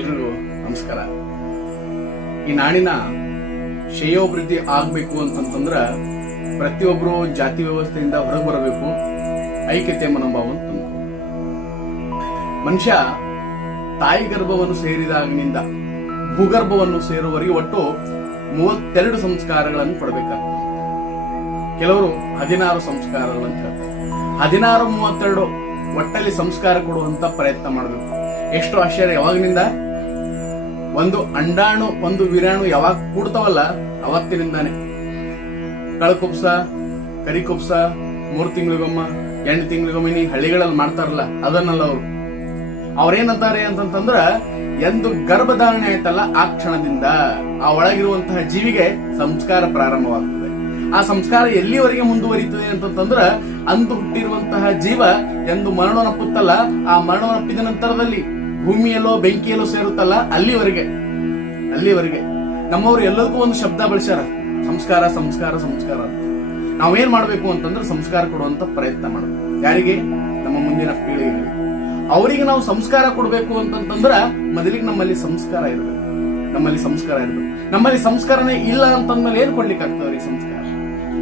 ಎಲ್ರಿಗೂ ನಮಸ್ಕಾರ. ಈ ನಾಡಿನ ಶ್ರೇಯೋಭಿವೃದ್ಧಿ ಆಗಬೇಕು ಅಂತಂತಂದ್ರ ಪ್ರತಿಯೊಬ್ಬರು ಜಾತಿ ವ್ಯವಸ್ಥೆಯಿಂದ ಹೊರಗೆ ಬರಬೇಕು ಐಕ್ಯತೆ ಮನೋಭಾವ ಮನುಷ್ಯ ತಾಯಿ ಗರ್ಭವನ್ನು ಸೇರಿದಾಗಿನಿಂದ ಭೂಗರ್ಭವನ್ನು ಸೇರುವವರೆಗೆ ಒಟ್ಟು ಮೂವತ್ತೆರಡು ಸಂಸ್ಕಾರಗಳನ್ನು ಕೊಡಬೇಕಾಗ್ತದೆ. ಕೆಲವರು ಹದಿನಾರು ಅಂತ ಹೇಳ್ತಾರೆ. ಹದಿನಾರು ಮೂವತ್ತೆರಡು ಒಟ್ಟಲ್ಲಿ ಸಂಸ್ಕಾರ ಕೊಡುವಂತ ಪ್ರಯತ್ನ ಮಾಡಬೇಕು. ಎಷ್ಟು ಆಶ್ಚರ್ಯ, ಯಾವಾಗಿನಿಂದ? ಒಂದು ಅಂಡಾಣು, ಒಂದು ವಿರಾಣು ಯಾವಾಗ ಕೂಡ್ತಾವಲ್ಲ, ಅವತ್ತಿನಿಂದಾನೆ. ಕಳಕುಪ್ಸ, ಕರಿಕುಪ್ಸ, ಮೂರ್ ತಿಂಗಳಿಗೊಮ್ಮ, ಎಂಟು ತಿಂಗಳಿಗೊಮ್ಮೆ ನೀ ಹಳ್ಳಿಗಳಲ್ಲಿ ಮಾಡ್ತಾರಲ್ಲ, ಅದನ್ನಲ್ಲ ಅವರು. ಅವ್ರೇನಂತಾರೆ ಅಂತಂತಂದ್ರ, ಎಂದು ಗರ್ಭಧಾರಣೆ ಆಯ್ತಲ್ಲ, ಆ ಕ್ಷಣದಿಂದ ಆ ಒಳಗಿರುವಂತಹ ಜೀವಿಗೆ ಸಂಸ್ಕಾರ ಪ್ರಾರಂಭವಾಗ್ತದೆ. ಆ ಸಂಸ್ಕಾರ ಎಲ್ಲಿವರೆಗೆ ಮುಂದುವರಿತದೆ ಅಂತಂತಂದ್ರ, ಅಂದು ಹುಟ್ಟಿರುವಂತಹ ಜೀವ ಎಂದು ಮರಣನಪ್ಪುತ್ತಲ್ಲ ಆ ಮರಣನಪ್ಪಿದ ನಂತರದಲ್ಲಿ. ಭೂಮಿಯಲ್ಲೋ ಬೆಂಕಿಯಲ್ಲೋ ಸೇರುತ್ತಲ್ಲ, ಅಲ್ಲಿವರೆಗೆ ಅಲ್ಲಿವರೆಗೆ. ನಮ್ಮವ್ರು ಎಲ್ಲದಕ್ಕೂ ಒಂದು ಶಬ್ದ ಬಳಸ್ಯಾರ. ಸಂಸ್ಕಾರ ಸಂಸ್ಕಾರ ಸಂಸ್ಕಾರ. ನಾವೇನ್ ಮಾಡ್ಬೇಕು ಅಂತಂದ್ರೆ ಸಂಸ್ಕಾರ ಕೊಡುವಂತ ಪ್ರಯತ್ನ ಮಾಡಬೇಕು ಯಾರಿಗೆ? ನಮ್ಮ ಮುಂದಿನ ಪೀಳಿಗೆಗೆ. ಅವರಿಗೆ ನಾವು ಸಂಸ್ಕಾರ ಕೊಡಬೇಕು ಅಂತಂತಂದ್ರ ಮೊದಲಿಗೆ ನಮ್ಮಲ್ಲಿ ಸಂಸ್ಕಾರ ಇರಬೇಕು. ನಮ್ಮಲ್ಲಿ ಸಂಸ್ಕಾರ ಇರಬೇಕು. ನಮ್ಮಲ್ಲಿ ಸಂಸ್ಕಾರನೇ ಇಲ್ಲ ಅಂತಂದ್ಮೇಲೆ ಏನ್ ಕೊಡ್ಲಿಕ್ಕೆ ಆಗ್ತದೆ ಸಂಸ್ಕಾರ?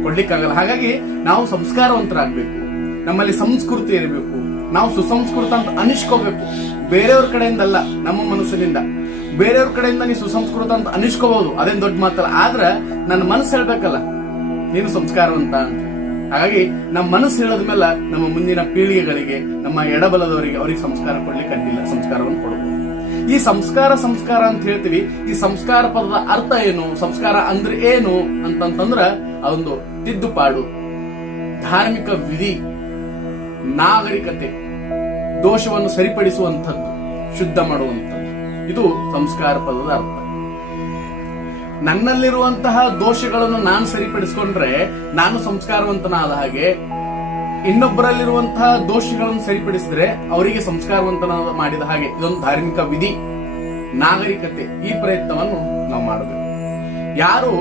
ಕೊಡ್ಲಿಕ್ಕಾಗಲ್ಲ ಹಾಗಾಗಿ ನಾವು ಸಂಸ್ಕಾರವಂತರಾಗಬೇಕು. ನಮ್ಮಲ್ಲಿ ಸಂಸ್ಕೃತಿ ಇರಬೇಕು. ನಾವು ಸುಸಂಸ್ಕೃತ ಅಂತ ಅನಿಸ್ಕೋಬೇಕು. ಬೇರೆಯವ್ರ ಕಡೆಯಿಂದಲ್ಲ ನಮ್ಮ ಮನಸ್ಸಿನಿಂದ. ಬೇರೆಯವ್ರ ಕಡೆಯಿಂದ ನೀ ಸುಸಂಸ್ಕೃತ ಅಂತ ಅನಿಸ್ಕೋಬಹುದು. ಅದೇನ್ ದೊಡ್ಡ ಮಾತಲ್ಲ. ಆದ್ರೆ ನನ್ನ ಮನಸ್ಸು ಹೇಳ್ಬೇಕಲ್ಲ. ನೀನು ಸಂಸ್ಕಾರವಂತ ಅಂತ ಹಾಗಾಗಿ ನಮ್ಮ ಮನಸ್ಸು ಹೇಳದ್ಮೇಲೆ ನಮ್ಮ ಮುಂದಿನ ಪೀಳಿಗೆಗಳಿಗೆ, ನಮ್ಮ ಎಡಬಲದವರಿಗೆ ಅವ್ರಿಗೆ ಸಂಸ್ಕಾರ ಕೊಡ್ಲಿಕ್ಕೆ ಅಡ್ಡಿಲ್ಲ. ಸಂಸ್ಕಾರವನ್ನು ಕೊಡಬಹುದು ಈ ಸಂಸ್ಕಾರ ಸಂಸ್ಕಾರ ಅಂತ ಹೇಳ್ತೀವಿ. ಈ ಸಂಸ್ಕಾರ ಪದದ ಅರ್ಥ ಏನು? ಸಂಸ್ಕಾರ ಅಂದ್ರೆ ಏನು? ಅಂತಂತಂದ್ರ ಅದೊಂದು ತಿದ್ದುಪಾಡು. ಧಾರ್ಮಿಕ ವಿಧಿ, ನಾಗರಿಕತೆ. ದೋಷವನ್ನು ಸರಿಪಡಿಸುವಂಥದ್ದು, ಶುದ್ಧ ಮಾಡುವಂಥದ್ದು. ಇದು ಸಂಸ್ಕಾರ ಪದದ ಅರ್ಥ. ನನ್ನಲ್ಲಿರುವಂತಹ ದೋಷಗಳನ್ನು ನಾನು ಸರಿಪಡಿಸಿಕೊಂಡ್ರೆ ನಾನು ಸಂಸ್ಕಾರವಂತನಾದ ಹಾಗೆ ಇನ್ನೊಬ್ಬರಲ್ಲಿರುವಂತಹ ದೋಷಗಳನ್ನು ಸರಿಪಡಿಸಿದ್ರೆ ಅವರಿಗೆ ಸಂಸ್ಕಾರವಂತನ ಮಾಡಿದ ಹಾಗೆ ಇದೊಂದು ಧಾರ್ಮಿಕ ವಿಧಿ, ನಾಗರಿಕತೆ. ಈ ಪ್ರಯತ್ನವನ್ನು ನಾವು ಮಾಡಬೇಕು ಯಾರು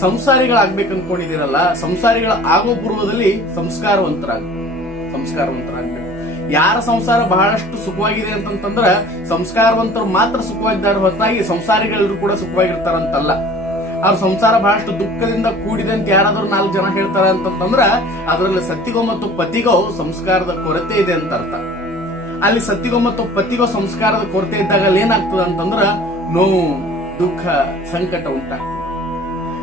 ಸಂಸಾರಿಗಳಾಗ್ಬೇಕು ಅನ್ಕೊಂಡಿದ್ದೀರಲ್ಲ ಸಂಸಾರಿಗಳ ಆಗೋ ಪೂರ್ವದಲ್ಲಿ ಸಂಸ್ಕಾರವಂತರಾಗ ಸಂಸ್ಕಾರವಂತರಾಗಬೇಕು ಯಾರ ಸಂಸಾರ ಬಹಳಷ್ಟು ಸುಖವಾಗಿದೆ ಅಂತಂತಂದ್ರ ಸಂಸ್ಕಾರವಂತರು ಮಾತ್ರ ಸುಖವಾಗಿದ್ದಾರೆ ಹೊರತಾಗಿ ಸಂಸಾರಿಗಳೆಲ್ಲರೂ ಕೂಡ ಸುಖವಾಗಿರ್ತಾರಂತಲ್ಲ. ಅವ್ರ ಸಂಸಾರ ಬಹಳಷ್ಟು ದುಃಖದಿಂದ ಕೂಡಿದೆ ಅಂತ ಯಾರಾದ್ರೂ ನಾಲ್ಕು ಜನ ಹೇಳ್ತಾರೆ ಅಂತಂತಂದ್ರ ಅದರಲ್ಲಿ ಸತ್ತಿಗೋ ಮತ್ತು ಪತಿಗೋ ಸಂಸ್ಕಾರದ ಕೊರತೆ ಇದೆ ಅಂತ ಅರ್ಥ. ಅಲ್ಲಿ ಸತ್ತಿಗೋ ಮತ್ತು ಪತಿಗೋ ಸಂಸ್ಕಾರದ ಕೊರತೆ ಇದ್ದಾಗ ಅಲ್ಲಿ ಏನಾಗ್ತದೆ ಅಂತಂದ್ರ ನೋವು, ದುಃಖ, ಸಂಕಟ ಉಂಟಾಗ್ತದೆ.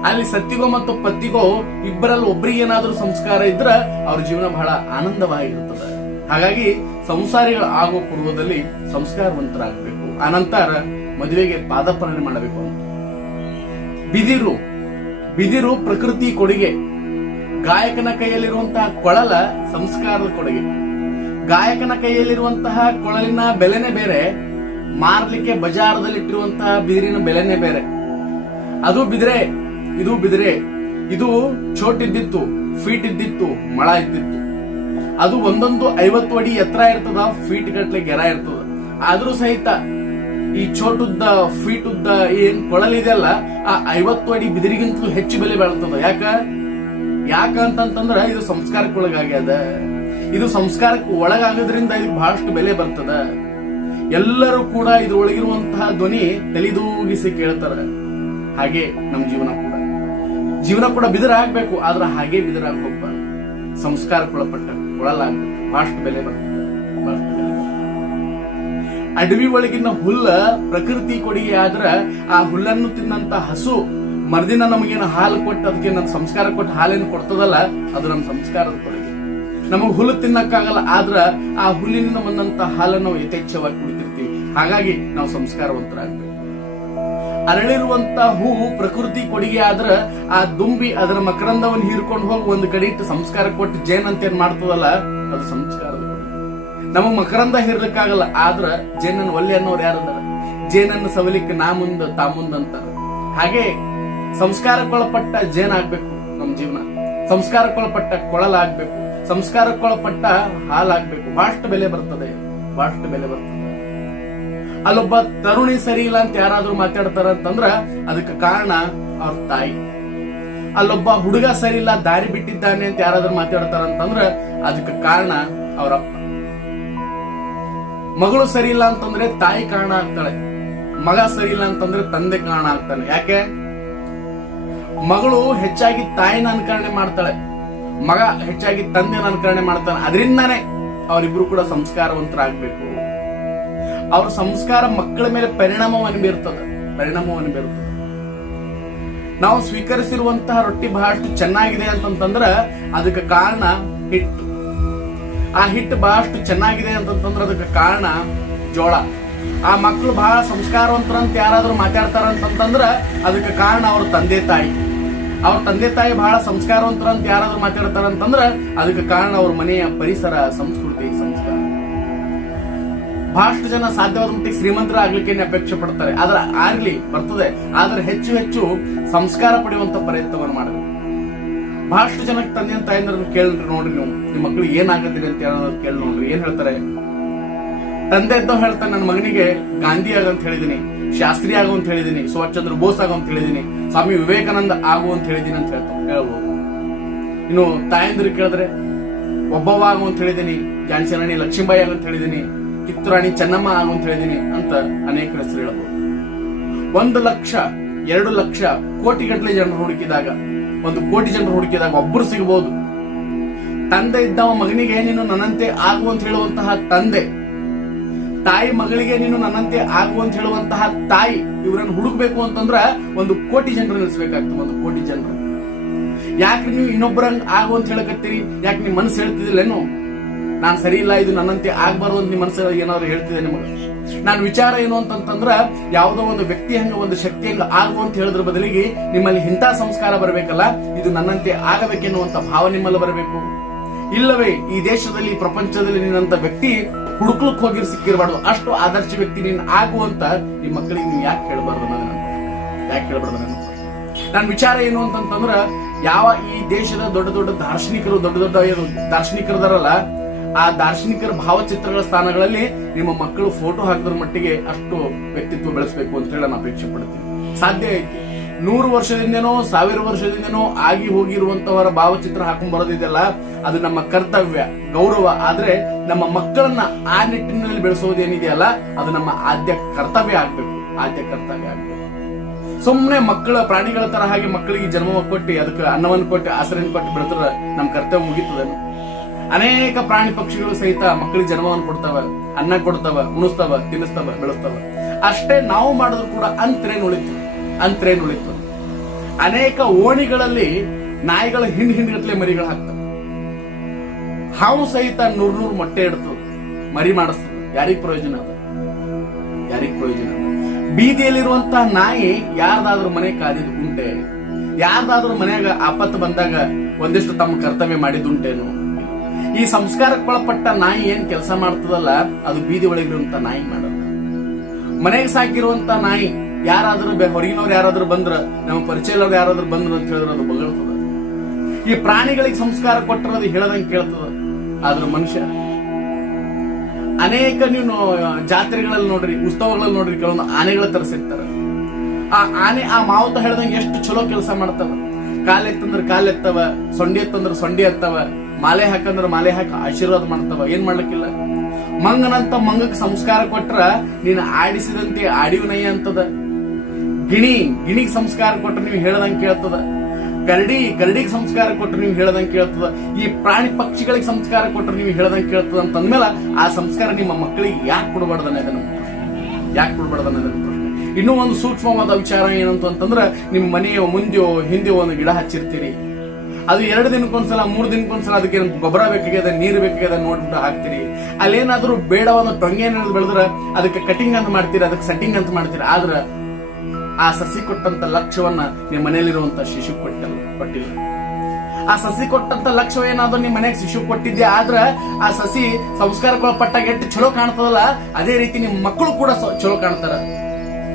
ಅಲ್ಲಿ ಸತ್ತಿಗೋ ಮತ್ತು ಪತ್ತಿಗೋ ಇಬ್ಬರಲ್ಲಿ ಒಬ್ಬರಿಗೆ ಏನಾದ್ರೂ ಸಂಸ್ಕಾರ ಇದ್ರ ಅವ್ರ ಜೀವನ ಬಹಳ ಆನಂದವಾಗಿರ್ತದೆ. ಹಾಗಾಗಿ ಸಂಸಾರಿಗಳು ಆಗೋ ಪೂರ್ವದಲ್ಲಿ ಸಂಸ್ಕಾರವಂತರಾಗಬೇಕು. ಅನಂತರ ಮದುವೆಗೆ ಪಾದಪರಣೆ ಮಾಡಬೇಕು ಅಂತ. ಬಿದಿರು ಬಿದಿರು ಪ್ರಕೃತಿ ಕೊಡುಗೆ. ಗಾಯಕನ ಕೈಯಲ್ಲಿರುವಂತಹ ಕೊಳಲ ಸಂಸ್ಕಾರದ ಕೊಡುಗೆ. ಗಾಯಕನ ಕೈಯಲ್ಲಿರುವಂತಹ ಕೊಳಲಿನ ಬೆಲೆನೇ ಬೇರೆ, ಮಾರಲಿಕ್ಕೆ ಬಜಾರದಲ್ಲಿ ಇಟ್ಟಿರುವಂತಹ ಬಿದಿರಿನ ಬೆಲೆನೇ ಬೇರೆ. ಅದು ಬಿದಿರೆ, ಇದು ಬಿದಿರೆ, ಇದು ಚೋಟ್ ಇದ್ದಿತ್ತು ಫೀಟ್ ಇದ್ದಿತ್ತು ಮಳ ಇದ್ದಿತ್ತು. ಅದು ಒಂದೊಂದು ಐವತ್ತು ಅಡಿ ಎತ್ತರ ಇರ್ತದ ಫೀಟ್ ಗಟ್ಲೆ ಗೆರ ಇರ್ತದ. ಆದ್ರೂ ಸಹಿತ ಈ ಚೋಟುದ್ದ ಫೀಟ್ ಉದ್ದ ಏನ್ ಕೊಳಲಿದೆಯಲ್ಲ, ಆ ಐವತ್ತು ಅಡಿ ಬಿದಿರಿಗಿಂತಲೂ ಹೆಚ್ಚು ಬೆಲೆ ಬಾಳ್ತದ. ಯಾಕ? ಯಾಕ ಅಂತಂತಂದ್ರ ಇದು ಸಂಸ್ಕಾರಕ್ಕೆ ಒಳಗಾಗ್ಯದ. ಇದು ಸಂಸ್ಕಾರಕ್ಕೆ ಒಳಗಾಗೋದ್ರಿಂದ ಇದಕ್ಕೆ ಬಹಳಷ್ಟು ಬೆಲೆ ಬರ್ತದ. ಎಲ್ಲರೂ ಕೂಡ ಇದ್ರೊಳಗಿರುವಂತಹ ಧ್ವನಿ ತಲೆದೂಗಿಸಿ ಕೇಳ್ತಾರ. ಹಾಗೆ ನಮ್ಮ ಜೀವನ ಕೂಡ. ಜೀವನ ಕೂಡ ಬಿದಿರಾಗ್ಬೇಕು, ಆದ್ರ ಹಾಗೆ ಬಿದಿರಾಗ ಹೋಗ್ಬಾರ್ದು ಸಂಸ್ಕಾರಕ್ಕೊಳಪಟ್ಟ ಕೊಳಲಾಗ್ಬೇಕು ಬಹಳಷ್ಟು ಬೆಲೆ ಬರ್ತದೆ. ಅಡವಿ ಒಳಗಿನ ಹುಲ್ಲ ಪ್ರಕೃತಿ ಕೊಡುಗೆ ಆದ್ರ ಆ ಹುಲ್ಲನ್ನು ತಿನ್ನಂತ ಹಸು ಮರ್ದಿನ ನಮಗೇನು ಹಾಲು ಕೊಟ್ಟು ಅದಕ್ಕೆ ನನ್ನ ಸಂಸ್ಕಾರ ಕೊಟ್ಟು ಹಾಲೇನು ಕೊಡ್ತದಲ್ಲ, ಅದು ನಮ್ಮ ಸಂಸ್ಕಾರದ ಕೊಡುಗೆ. ನಮಗ್ ಹುಲ್ಲು ತಿನ್ನಕ್ಕಾಗಲ್ಲ ಆದ್ರ ಆ ಹುಲ್ಲಿನಿಂದ ಬಂದಂತ ಹಾಲನ್ನು ಯಥೇಚ್ಛವಾಗಿ ಕುಡಿತಿರ್ತೀವಿ. ಹಾಗಾಗಿ ನಾವು ಸಂಸ್ಕಾರವಂತರಾಗ್ಬೇಕು. ಅರಳಿರುವಂತ ಹೂವು ಪ್ರಕೃತಿ ಕೊಡುಗೆ ಆದ್ರ ಆ ದುಂಬಿ ಅದರ ಮಕರಂದವನ್ನ ಹೀರ್ಕೊಂಡು ಹೋಗಿ ಒಂದು ಕಡೆ ಇಟ್ಟು ಸಂಸ್ಕಾರ ಕೊಟ್ಟು ಜೇನ್ ಅಂತ ಏನ್ ಮಾಡ್ತದಲ್ಲ, ಅದು ಸಂಸ್ಕಾರದ ನಮಗ್ ಮಕರಂದ ಹೀರ್ಲಿಕ್ಕಾಗಲ್ಲ, ಆದ್ರ ಜೇನನ್ನು ಒಲ್ಲೆ ಅನ್ನೋರು ಯಾರದಾರ? ಜೇನನ್ನು ಸವಲಿಕ್ಕೆ ನಾ ಮುಂದ, ತಾ ಮುಂದ ಅಂತಾರ. ಹಾಗೆ ಸಂಸ್ಕಾರಕ್ಕೊಳಪಟ್ಟ ಜೇನ್ ಆಗ್ಬೇಕು ನಮ್ ಜೀವನ. ಸಂಸ್ಕಾರಕ್ಕೊಳಪಟ್ಟ ಕೊಳಲಾಗ್ಬೇಕು ಸಂಸ್ಕಾರಕ್ಕೊಳಪಟ್ಟ ಹಾಲಾಗ್ಬೇಕು ಬಹಳಷ್ಟು ಬೆಲೆ ಬರ್ತದೆ ಬಹಳಷ್ಟು ಬೆಲೆ ಬರ್ತದೆ. ಅಲ್ಲೊಬ್ಬ ತರುಣಿ ಸರಿ ಇಲ್ಲ ಅಂತ ಯಾರಾದ್ರೂ ಮಾತಾಡ್ತಾರ ಅಂತಂದ್ರ ಅದಕ್ಕೆ ಕಾರಣ ಅವ್ರ ತಾಯಿ. ಅಲ್ಲೊಬ್ಬ ಹುಡುಗ ಸರಿ ಇಲ್ಲ, ದಾರಿ ಬಿಟ್ಟಿದ್ದಾನೆ ಅಂತ ಯಾರಾದ್ರೂ ಮಾತಾಡ್ತಾರ ಅಂತಂದ್ರ ಅದಕ್ಕೆ ಕಾರಣ ಅವರಪ್ಪ. ಮಗಳು ಸರಿ ಇಲ್ಲ ಅಂತಂದ್ರೆ ತಾಯಿ ಕಾರಣ ಆಗ್ತಾಳೆ. ಮಗ ಸರಿ ಇಲ್ಲ ಅಂತಂದ್ರೆ ತಂದೆ ಕಾರಣ ಆಗ್ತಾನೆ. ಯಾಕೆ? ಮಗಳು ಹೆಚ್ಚಾಗಿ ತಾಯಿನ ಅನುಕರಣೆ ಮಾಡ್ತಾಳೆ. ಮಗ ಹೆಚ್ಚಾಗಿ ತಂದೆನ ಅನುಕರಣೆ ಮಾಡ್ತಾನೆ. ಅದರಿಂದಾನೇ ಅವರಿಬ್ರು ಕೂಡ ಸಂಸ್ಕಾರವಂತರಾಗಬೇಕು. ಅವ್ರ ಸಂಸ್ಕಾರ ಮಕ್ಕಳ ಮೇಲೆ ಪರಿಣಾಮವನ್ನು ಬೀರ್ತದೆ. ಪರಿಣಾಮವನ್ನು ಬೀರುತ್ತದೆ ನಾವು ಸ್ವೀಕರಿಸಿರುವಂತಹ ರೊಟ್ಟಿ ಬಹಳಷ್ಟು ಚೆನ್ನಾಗಿದೆ ಅಂತಂತಂದ್ರ ಅದಕ್ಕೆ ಕಾರಣ ಹಿಟ್ಟು. ಆ ಹಿಟ್ಟು ಬಹಳಷ್ಟು ಚೆನ್ನಾಗಿದೆ ಅಂತಂತಂದ್ರ ಅದಕ್ಕೆ ಕಾರಣ ಜೋಳ. ಆ ಮಕ್ಕಳು ಬಹಳ ಸಂಸ್ಕಾರವಂತರಂತ ಯಾರಾದ್ರೂ ಮಾತಾಡ್ತಾರ ಅಂತಂತಂದ್ರ ಅದಕ್ಕೆ ಕಾರಣ ಅವ್ರ ತಂದೆ ತಾಯಿ. ಅವ್ರ ತಂದೆ ತಾಯಿ ಬಹಳ ಸಂಸ್ಕಾರವಂತರಂತ ಯಾರಾದ್ರೂ ಮಾತಾಡ್ತಾರ ಅಂತಂದ್ರ ಅದಕ್ಕೆ ಕಾರಣ ಅವ್ರ ಮನೆಯ ಪರಿಸರ, ಸಂಸ್ಕೃತಿ. ಬಹಳಷ್ಟು ಜನ ಸಾಧ್ಯವಾದ ಮಟ್ಟಿಗೆ ಶ್ರೀಮಂತರ ಆಗ್ಲಿಕ್ಕೆ ಅಪೇಕ್ಷೆ ಪಡ್ತಾರೆ. ಆದ್ರೆ ಆಗ್ಲಿ, ಬರ್ತದೆ. ಆದ್ರೆ ಹೆಚ್ಚು ಹೆಚ್ಚು ಸಂಸ್ಕಾರ ಪಡೆಯುವಂತ ಪ್ರಯತ್ನವನ್ನು ಮಾಡಬೇಕು ಬಹಳಷ್ಟು ಜನಕ್ಕೆ ತಂದೆ ತಾಯಂದ್ರನ್ನ ಕೇಳ್ರಿ ನೋಡ್ರಿ ನೀವು ನಿಮ್ಮ ಮಕ್ಳು ಏನಾಗತ್ತೀರಿ ಅಂತ ಹೇಳೋದ್ ಕೇಳಿ ನೋಡ್ರಿ. ಏನ್ ಹೇಳ್ತಾರೆ? ತಂದೆ ಇದ್ದವ್ ಹೇಳ್ತಾರೆ, ನನ್ನ ಮಗನಿಗೆ ಗಾಂಧಿ ಆಗ ಅಂತ ಹೇಳಿದೀನಿ, ಶಾಸ್ತ್ರಿ ಆಗು ಅಂತ ಹೇಳಿದೀನಿ ಸುಭಾಷ್ ಚಂದ್ರ ಬೋಸ್ ಆಗು ಅಂತ ಹೇಳಿದೀನಿ, ಸ್ವಾಮಿ ವಿವೇಕಾನಂದ ಆಗು ಅಂತ ಹೇಳಿದೀನಿ ಅಂತ ಹೇಳ್ತಾರೆ. ಹೇಳ್ಬೋದು. ಇನ್ನು ತಾಯಂದಿರು ಕೇಳಿದ್ರೆ ಒಬ್ಬವ ಆಗು ಅಂತ ಹೇಳಿದೀನಿ, ಜಾನ್ಸಿ ರಾಣಿ ಲಕ್ಷ್ಮೀಬಾಯಿ ಆಗು ಅಂತ ಹೇಳಿದೀನಿ ಕಿತ್ತೂರಾಣಿ ಚೆನ್ನಮ್ಮ ಆಗು ಅಂತ ಹೇಳಿದೀನಿ ಅಂತ ಅನೇಕ ಹೆಸರು ಹೇಳಬಹುದು ಒಂದು ಲಕ್ಷ, ಎರಡು ಲಕ್ಷ ಕೋಟಿ ಗಟ್ಟಲೆ ಜನರು ಹುಡುಕಿದಾಗ, ಒಂದು ಕೋಟಿ ಜನರು ಹುಡುಕಿದಾಗ ಒಬ್ಬರು ಸಿಗಬಹುದು ತಂದೆ ಇದ್ದವ ಮಗನಿಗೆ ನೀನು ನನ್ನಂತೆ ಆಗು ಅಂತ ಹೇಳುವಂತಹ ತಂದೆ, ತಾಯಿ ಮಗಳಿಗೆ ನೀನು ನನ್ನಂತೆ ಆಗು ಅಂತ ಹೇಳುವಂತಹ ತಾಯಿ, ಇವರನ್ನು ಹುಡುಕ್ಬೇಕು ಅಂತಂದ್ರ ಒಂದು ಕೋಟಿ ಜನರು ನಿಲ್ಲಿಸಬೇಕಾಗ್ತದೆ, ಒಂದು ಕೋಟಿ ಜನರು ಯಾಕೆ ನೀವು ಇನ್ನೊಬ್ಬರ ಆಗು ಅಂತ ಹೇಳಕತ್ತೀರಿ? ಯಾಕೆ ನಿಮ್ ಮನಸ್ಸು ಹೇಳ್ತಿದಿಲ್ಲೇನು ನಾನ್ ಸರಿ ಇಲ್ಲ, ಇದು ನನ್ನಂತೆ ಆಗ್ಬಾರ್ದು ಅಂತ ನಿಮ್ಮ ಮನಸ್ಸಲ್ಲಿ ಏನಾದ್ರು ಹೇಳ್ತಿದೆ ನಿಮಗೆ? ನಾನು ವಿಚಾರ ಏನು ಅಂತಂತಂದ್ರ, ಯಾವುದೋ ಒಂದು ವ್ಯಕ್ತಿ ಹಂಗ ಒಂದು ಶಕ್ತಿ ಹಂಗ ಆಗು ಅಂತ ಹೇಳಿದ್ರ ಬದಲಿಗೆ ನಿಮ್ಮಲ್ಲಿ ಇಂಥ ಸಂಸ್ಕಾರ ಬರಬೇಕಲ್ಲ, ಇದು ನನ್ನಂತೆ ಆಗಬೇಕೆನ್ನುವಂತ ಭಾವ ನಿಮ್ಮಲ್ಲಿ ಬರಬೇಕು. ಇಲ್ಲವೇ, ಈ ದೇಶದಲ್ಲಿ ಪ್ರಪಂಚದಲ್ಲಿ ನಿನ್ನಂತ ವ್ಯಕ್ತಿ ಹುಡುಕ್ಲಕ್ ಹೋಗಿ ಸಿಕ್ಕಿರಬಾರ್ದು. ಅಷ್ಟು ಆದರ್ಶ ವ್ಯಕ್ತಿ ನೀನ್ ಆಗುವಂತ ಈ ಮಕ್ಕಳಿಗೆ ನೀವು ಯಾಕೆ ಹೇಳ್ಬಾರ್ದು ನನ್ನ ಯಾಕೆ ಹೇಳ್ಬಾರ್ದು ನನ್ನ ನನ್ನ ವಿಚಾರ ಏನು ಅಂತಂತಂದ್ರ, ಯಾವ ಈ ದೇಶದ ದೊಡ್ಡ ದೊಡ್ಡ ದಾರ್ಶನಿಕರು, ದೊಡ್ಡ ದೊಡ್ಡ ಏನು ದಾರ್ಶನಿಕರದಾರಲ್ಲ ಆ ದಾರ್ಶನಿಕರ ಭಾವಚಿತ್ರಗಳ ಸ್ಥಾನಗಳಲ್ಲಿ ನಿಮ್ಮ ಮಕ್ಕಳು ಫೋಟೋ ಹಾಕಿದ್ರ ಮಟ್ಟಿಗೆ ಅಷ್ಟು ವ್ಯಕ್ತಿತ್ವ ಬೆಳೆಸಬೇಕು ಅಂತ ಹೇಳಿ ನಾನು ಅಪೇಕ್ಷೆ ಪಡ್ತೀನಿ. ಸಾಧ್ಯ ಐತಿ. ನೂರು ವರ್ಷದಿಂದನೋ, ಸಾವಿರ ವರ್ಷದಿಂದನೋ ಆಗಿ ಹೋಗಿರುವಂತವರ ಭಾವಚಿತ್ರ ಹಾಕೊಂಡ್ ಬರೋದಿದೆಯಲ್ಲ, ಅದು ನಮ್ಮ ಕರ್ತವ್ಯ, ಗೌರವ. ಆದ್ರೆ ನಮ್ಮ ಮಕ್ಕಳನ್ನ ಆ ನಿಟ್ಟಿನಲ್ಲಿ ಬೆಳೆಸೋದೇನಿದೆಯಲ್ಲ, ಅದು ನಮ್ಮ ಆದ್ಯ ಕರ್ತವ್ಯ ಆಗ್ಬೇಕು, ಆದ್ಯ ಕರ್ತವ್ಯ ಆಗ್ಬೇಕು. ಸುಮ್ಮನೆ ಮಕ್ಕಳ ಪ್ರಾಣಿಗಳ ತರ ಹಾಗೆ ಮಕ್ಕಳಿಗೆ ಜನ್ಮ ಕೊಟ್ಟು, ಅದಕ್ಕೆ ಅನ್ನವನ್ನು ಕೊಟ್ಟು, ಆಸರೆಯನ್ನು ಕೊಟ್ಟು ಬೆಳೆದ್ರೆ ನಮ್ಮ ಕರ್ತವ್ಯ ಮುಗೀತದೇನು. ಅನೇಕ ಪ್ರಾಣಿ ಪಕ್ಷಿಗಳು ಸಹಿತ ಮಕ್ಕಳಿಗೆ ಜನ್ಮವನ್ನು ಕೊಡ್ತಾವ, ಅನ್ನ ಕೊಡ್ತಾವ, ಉಣಿಸ್ತಾವ, ತಿನ್ನಿಸ್ತಾವ, ಬೆಳೆಸ್ತಾವ. ಅಷ್ಟೇ ನಾವು ಮಾಡಿದ್ರು ಕೂಡ ಅಂತರೇನು ಉಳಿತು ಅಂತರೇನು ಉಳಿತು ಅನೇಕ ಓಣಿಗಳಲ್ಲಿ ನಾಯಿಗಳ ಹಿಂಡ್ ಹಿಂಡ್ಗಟ್ಲೆ ಮರಿಗಳು ಹಾಕ್ತವೆ. ಹಾವು ಸಹಿತ ನೂರ್ ನೂರ್ ಮೊಟ್ಟೆ ಇಡ್ತು ಮರಿ ಮಾಡಿಸ್ತದೆ. ಯಾರಿಗ್ ಪ್ರಯೋಜನ ಅದ? ಯಾರಿಗ್ ಪ್ರಯೋಜನ ಅದ? ಬೀದಿಯಲ್ಲಿರುವಂತಹ ನಾಯಿ ಯಾರ್ದಾದ್ರೂ ಮನೆ ಕಾದಿದ್ ಉಂಟೆ ಯಾರ್ದಾದ್ರೂ ಮನೆಯಾಗ ಆಪತ್ತು ಬಂದಾಗ ಒಂದಿಷ್ಟು ತಮ್ಮ ಕರ್ತವ್ಯ ಮಾಡಿದುಂಟೇನು ಈ ಸಂಸ್ಕಾರಕ್ಕೆ ಒಳಪಟ್ಟ ನಾಯಿ ಏನ್ ಕೆಲಸ ಮಾಡ್ತದಲ್ಲ, ಅದು ಬೀದಿ ಒಳಗಿರುವಂತ ನಾಯಿ ಮಾಡಲ್ಲ ಮನೆಗೆ ಸಾಕಿರುವಂತ ನಾಯಿ ಯಾರಾದ್ರೂ ಹೊರಗಿನವ್ರು ಯಾರಾದ್ರೂ ಬಂದ್ರ, ನಮ್ಮ ಪರಿಚಯದವ್ರು ಯಾರಾದ್ರೂ ಬಂದ್ರು ಅಂತ ಹೇಳಿದ್ರೆ ಅದು ಬಗಳ್ತದ. ಈ ಪ್ರಾಣಿಗಳಿಗೆ ಸಂಸ್ಕಾರ ಕೊಟ್ಟರದು ಹೇಳದಂಗೆ ಕೇಳ್ತದ. ಆದ್ರೆ ಮನುಷ್ಯ, ಅನೇಕ ನೀವು ಜಾತ್ರೆಗಳಲ್ಲಿ ನೋಡ್ರಿ, ಉತ್ಸವಗಳಲ್ಲಿ ನೋಡ್ರಿ, ಕೆಲವೊಂದು ಆನೆಗಳ ತರಿಸಿರ್ತಾರೆ ಆ ಆನೆ, ಆ ಮಾವುತ ಹೇಳ್ದಂಗೆ ಎಷ್ಟು ಚಲೋ ಕೆಲಸ ಮಾಡ್ತವ. ಕಾಲ್ ಕಾಲೆತ್ತವ, ಸೊಂಡಿ ಎತ್ತಂದ್ರೆ ಸೊಂಡಿ ಎತ್ತವ. ಮಾಲೆ ಹಾಕಂದ್ರ ಮಾಲೆ ಹಾಕಿ ಆಶೀರ್ವಾದ ಮಾಡ್ತವ. ಏನ್ ಮಾಡ್ಲಿಕ್ಕಿಲ್ಲ? ಮಂಗನಂತ ಮಂಗಕ್ ಸಂಸ್ಕಾರ ಕೊಟ್ರ ನೀನ್ ಆಡಿಸಿದಂತೆ ಆಡಿವನಯ್ಯ ಅಂತದ. ಗಿಣಿ, ಗಿಣಿಗ್ ಸಂಸ್ಕಾರ ಕೊಟ್ರ ನೀವು ಹೇಳದಂಗೆ ಕೇಳ್ತದ. ಕರಡಿ, ಕರಡಿಗೆ ಸಂಸ್ಕಾರ ಕೊಟ್ರೆ ನೀವು ಹೇಳದಂಗೆ ಕೇಳ್ತದ. ಈ ಪ್ರಾಣಿ ಪಕ್ಷಿಗಳಿಗೆ ಸಂಸ್ಕಾರ ಕೊಟ್ರೆ ನೀವು ಹೇಳ್ದಂಗೆ ಕೇಳ್ತದ ಅಂತಂದ್ಮೇಲೆ ಆ ಸಂಸ್ಕಾರ ನಿಮ್ಮ ಮಕ್ಕಳಿಗೆ ಯಾಕೆ ಕೊಡಬಾರ್ದನ್ನ ಅದನ್ನು ಯಾಕೆ ಕೊಡ್ಬಾರ್ದನ್ನ ಅದನ್ನು ಇನ್ನೂ ಒಂದು ಸೂಕ್ಷ್ಮವಾದ ವಿಚಾರ ಏನಂತ ನಿಮ್ಮ ಮನೆಯ, ಮುಂದೆಯೋ, ಹಿಂದೆಯೋ ಒಂದು ಗಿಡ ಹಚ್ಚಿರ್ತೀರಿ. ಅದು ಎರಡು ದಿನಕ್ಕೊಂದ್ಸಲ, ಮೂರು ದಿನಕ್ಕೊಂದ್ಸಲ ಅದಕ್ಕೆ ಗೊಬ್ಬರ ಬೇಕಾಗಿದೆ, ನೀರು ಬೇಕಾಗಿದೆ ನೋಡ್ಬಿಟ್ಟು ಹಾಕ್ತೀರಿ. ಅಲ್ಲೇನಾದ್ರೂ ಬೇಡವಾದ ಟೊಂಗೆ ಏನಾದ್ರು ಬೆಳೆದ್ರೆ ಅದಕ್ಕೆ ಕಟಿಂಗ್ ಅಂತ ಮಾಡ್ತೀರಿ, ಅದಕ್ಕೆ ಸೆಟ್ಟಿಂಗ್ ಅಂತ ಮಾಡ್ತೀರಿ. ಆದ್ರೆ ಆ ಸಸಿ ಕೊಟ್ಟಂತ ಲಕ್ಷ್ಯವನ್ನ ನಿಮ್ಮ ಮನೆಯಲ್ಲಿರುವಂತ ಶಿಶು ಕೊಟ್ಟಲ್ಲ ಕೊಟ್ಟಿಲ್ಲ. ಆ ಸಸಿ ಕೊಟ್ಟಂತ ಲಕ್ಷ್ಯ ಏನಾದ್ರು ನಿಮ್ ಮನೆಗೆ ಶಿಶು ಕೊಟ್ಟಿದ್ದೆ ಆದ್ರ ಆ ಸಸಿ ಸಂಸ್ಕಾರಕ್ಕೊಳಪಟ್ಟಾಗ ಎಷ್ಟು ಚಲೋ ಕಾಣ್ತದಲ್ಲ, ಅದೇ ರೀತಿ ನಿಮ್ಮ ಮಕ್ಕಳು ಕೂಡ ಚಲೋ ಕಾಣ್ತಾರ.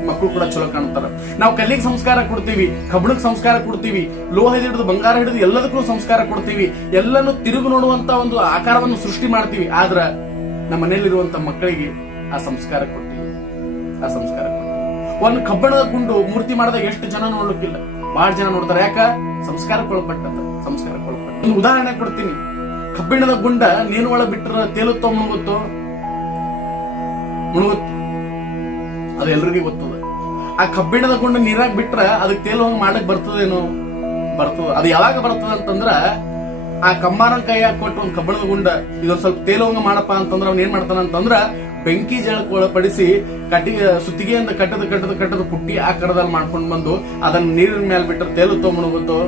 ಮಕ್ಕಳು ಕೂಡ ಚಲೋ ಕಾಣ್ತಾರ. ನಾವು ಕಲ್ಲಿಗೆ ಸಂಸ್ಕಾರ ಕೊಡ್ತೀವಿ ಕಬ್ಬಣಕ್ಕೆ ಸಂಸ್ಕಾರ ಕೊಡ್ತೀವಿ, ಲೋಹ ಹಿಡಿದು ಬಂಗಾರ ಹಿಡಿದು ಎಲ್ಲದಕ್ಕೂ ಸಂಸ್ಕಾರ ಕೊಡ್ತೀವಿ, ಎಲ್ಲನೂ ತಿರುಗು ನೋಡುವಂತ ಒಂದು ಆಕಾರವನ್ನು ಸೃಷ್ಟಿ ಮಾಡ್ತೀವಿ. ಆದ್ರ ನಮ್ಮ ಮನೆಯಲ್ಲಿರುವಂತ ಮಕ್ಕಳಿಗೆ ಆ ಸಂಸ್ಕಾರ ಕೊಟ್ಟಿವಿ ಆ ಸಂಸ್ಕಾರ ಕೊಟ್ಟಿವಿ ಒಂದು ಕಬ್ಬಣದ ಗುಂಡು ಮೂರ್ತಿ ಮಾಡಿದಾಗ ಎಷ್ಟು ಜನ ನೋಡ್ಲಿಕ್ಕಿಲ್ಲ. ಬಹಳ ಜನ ನೋಡ್ತಾರೆ. ಯಾಕ? ಸಂಸ್ಕಾರ ಸಂಸ್ಕಾರಕ್ಕೊಳಪಟ್ಟ ಒಂದು ಉದಾಹರಣೆ ಕೊಡ್ತೀನಿ. ಕಬ್ಬಿಣದ ಗುಂಡ ನೀನು ಒಳಗೆ ಬಿಟ್ಟರೆ ತೇಲುತ್ತೋ ಮುಳುಗುತ್ತೋ? ಮುಳುಗುತ್ತೋ? ಅದು ಎಲ್ರಿಗೂ ಗೊತ್ತದ ಆ ಕಬ್ಬಿಣದ ಗುಂಡ ನೀರಾಗ ಬಿಟ್ರ ಅದಕ್ಕೆ ತೇಲುವಂಗ ಮಾಡಕ್ ಬರ್ತದೇನೋ? ಬರ್ತದ. ಅದು ಯಾವಾಗ ಬರ್ತದ ಅಂತಂದ್ರ, ಆ ಕಮ್ಮಾರನ ಕೈಯಾಗ ಕೊಟ್ಟು ಒಂದು ಕಬ್ಬಿಣದ ಗುಂಡ ಇದೊಂದ್ ಸ್ವಲ್ಪ ತೇಲವಂಗ ಮಾಡಪ್ಪ ಅಂತಂದ್ರ ಅವ್ನ ಏನ್ ಮಾಡ್ತಾನ ಅಂತಂದ್ರ, ಬೆಂಕಿ ಜಳಕ್ಕೆ ಒಳಪಡಿಸಿ ಕಟ್ಟಿ, ಸುತ್ತಿಗೆಯಿಂದ ಕಟ್ಟದ ಕಟ್ಟದ ಕಟ್ಟದ ಪುಟ್ಟಿ ಆಕಾರದಲ್ಲಿ ಮಾಡ್ಕೊಂಡು ಬಂದು ಅದನ್ನ ನೀರಿನ ಮೇಲೆ ಬಿಟ್ಟರೆ ತೇಲುತ್ತೋ ಮುಳುಗುತ್ತೋ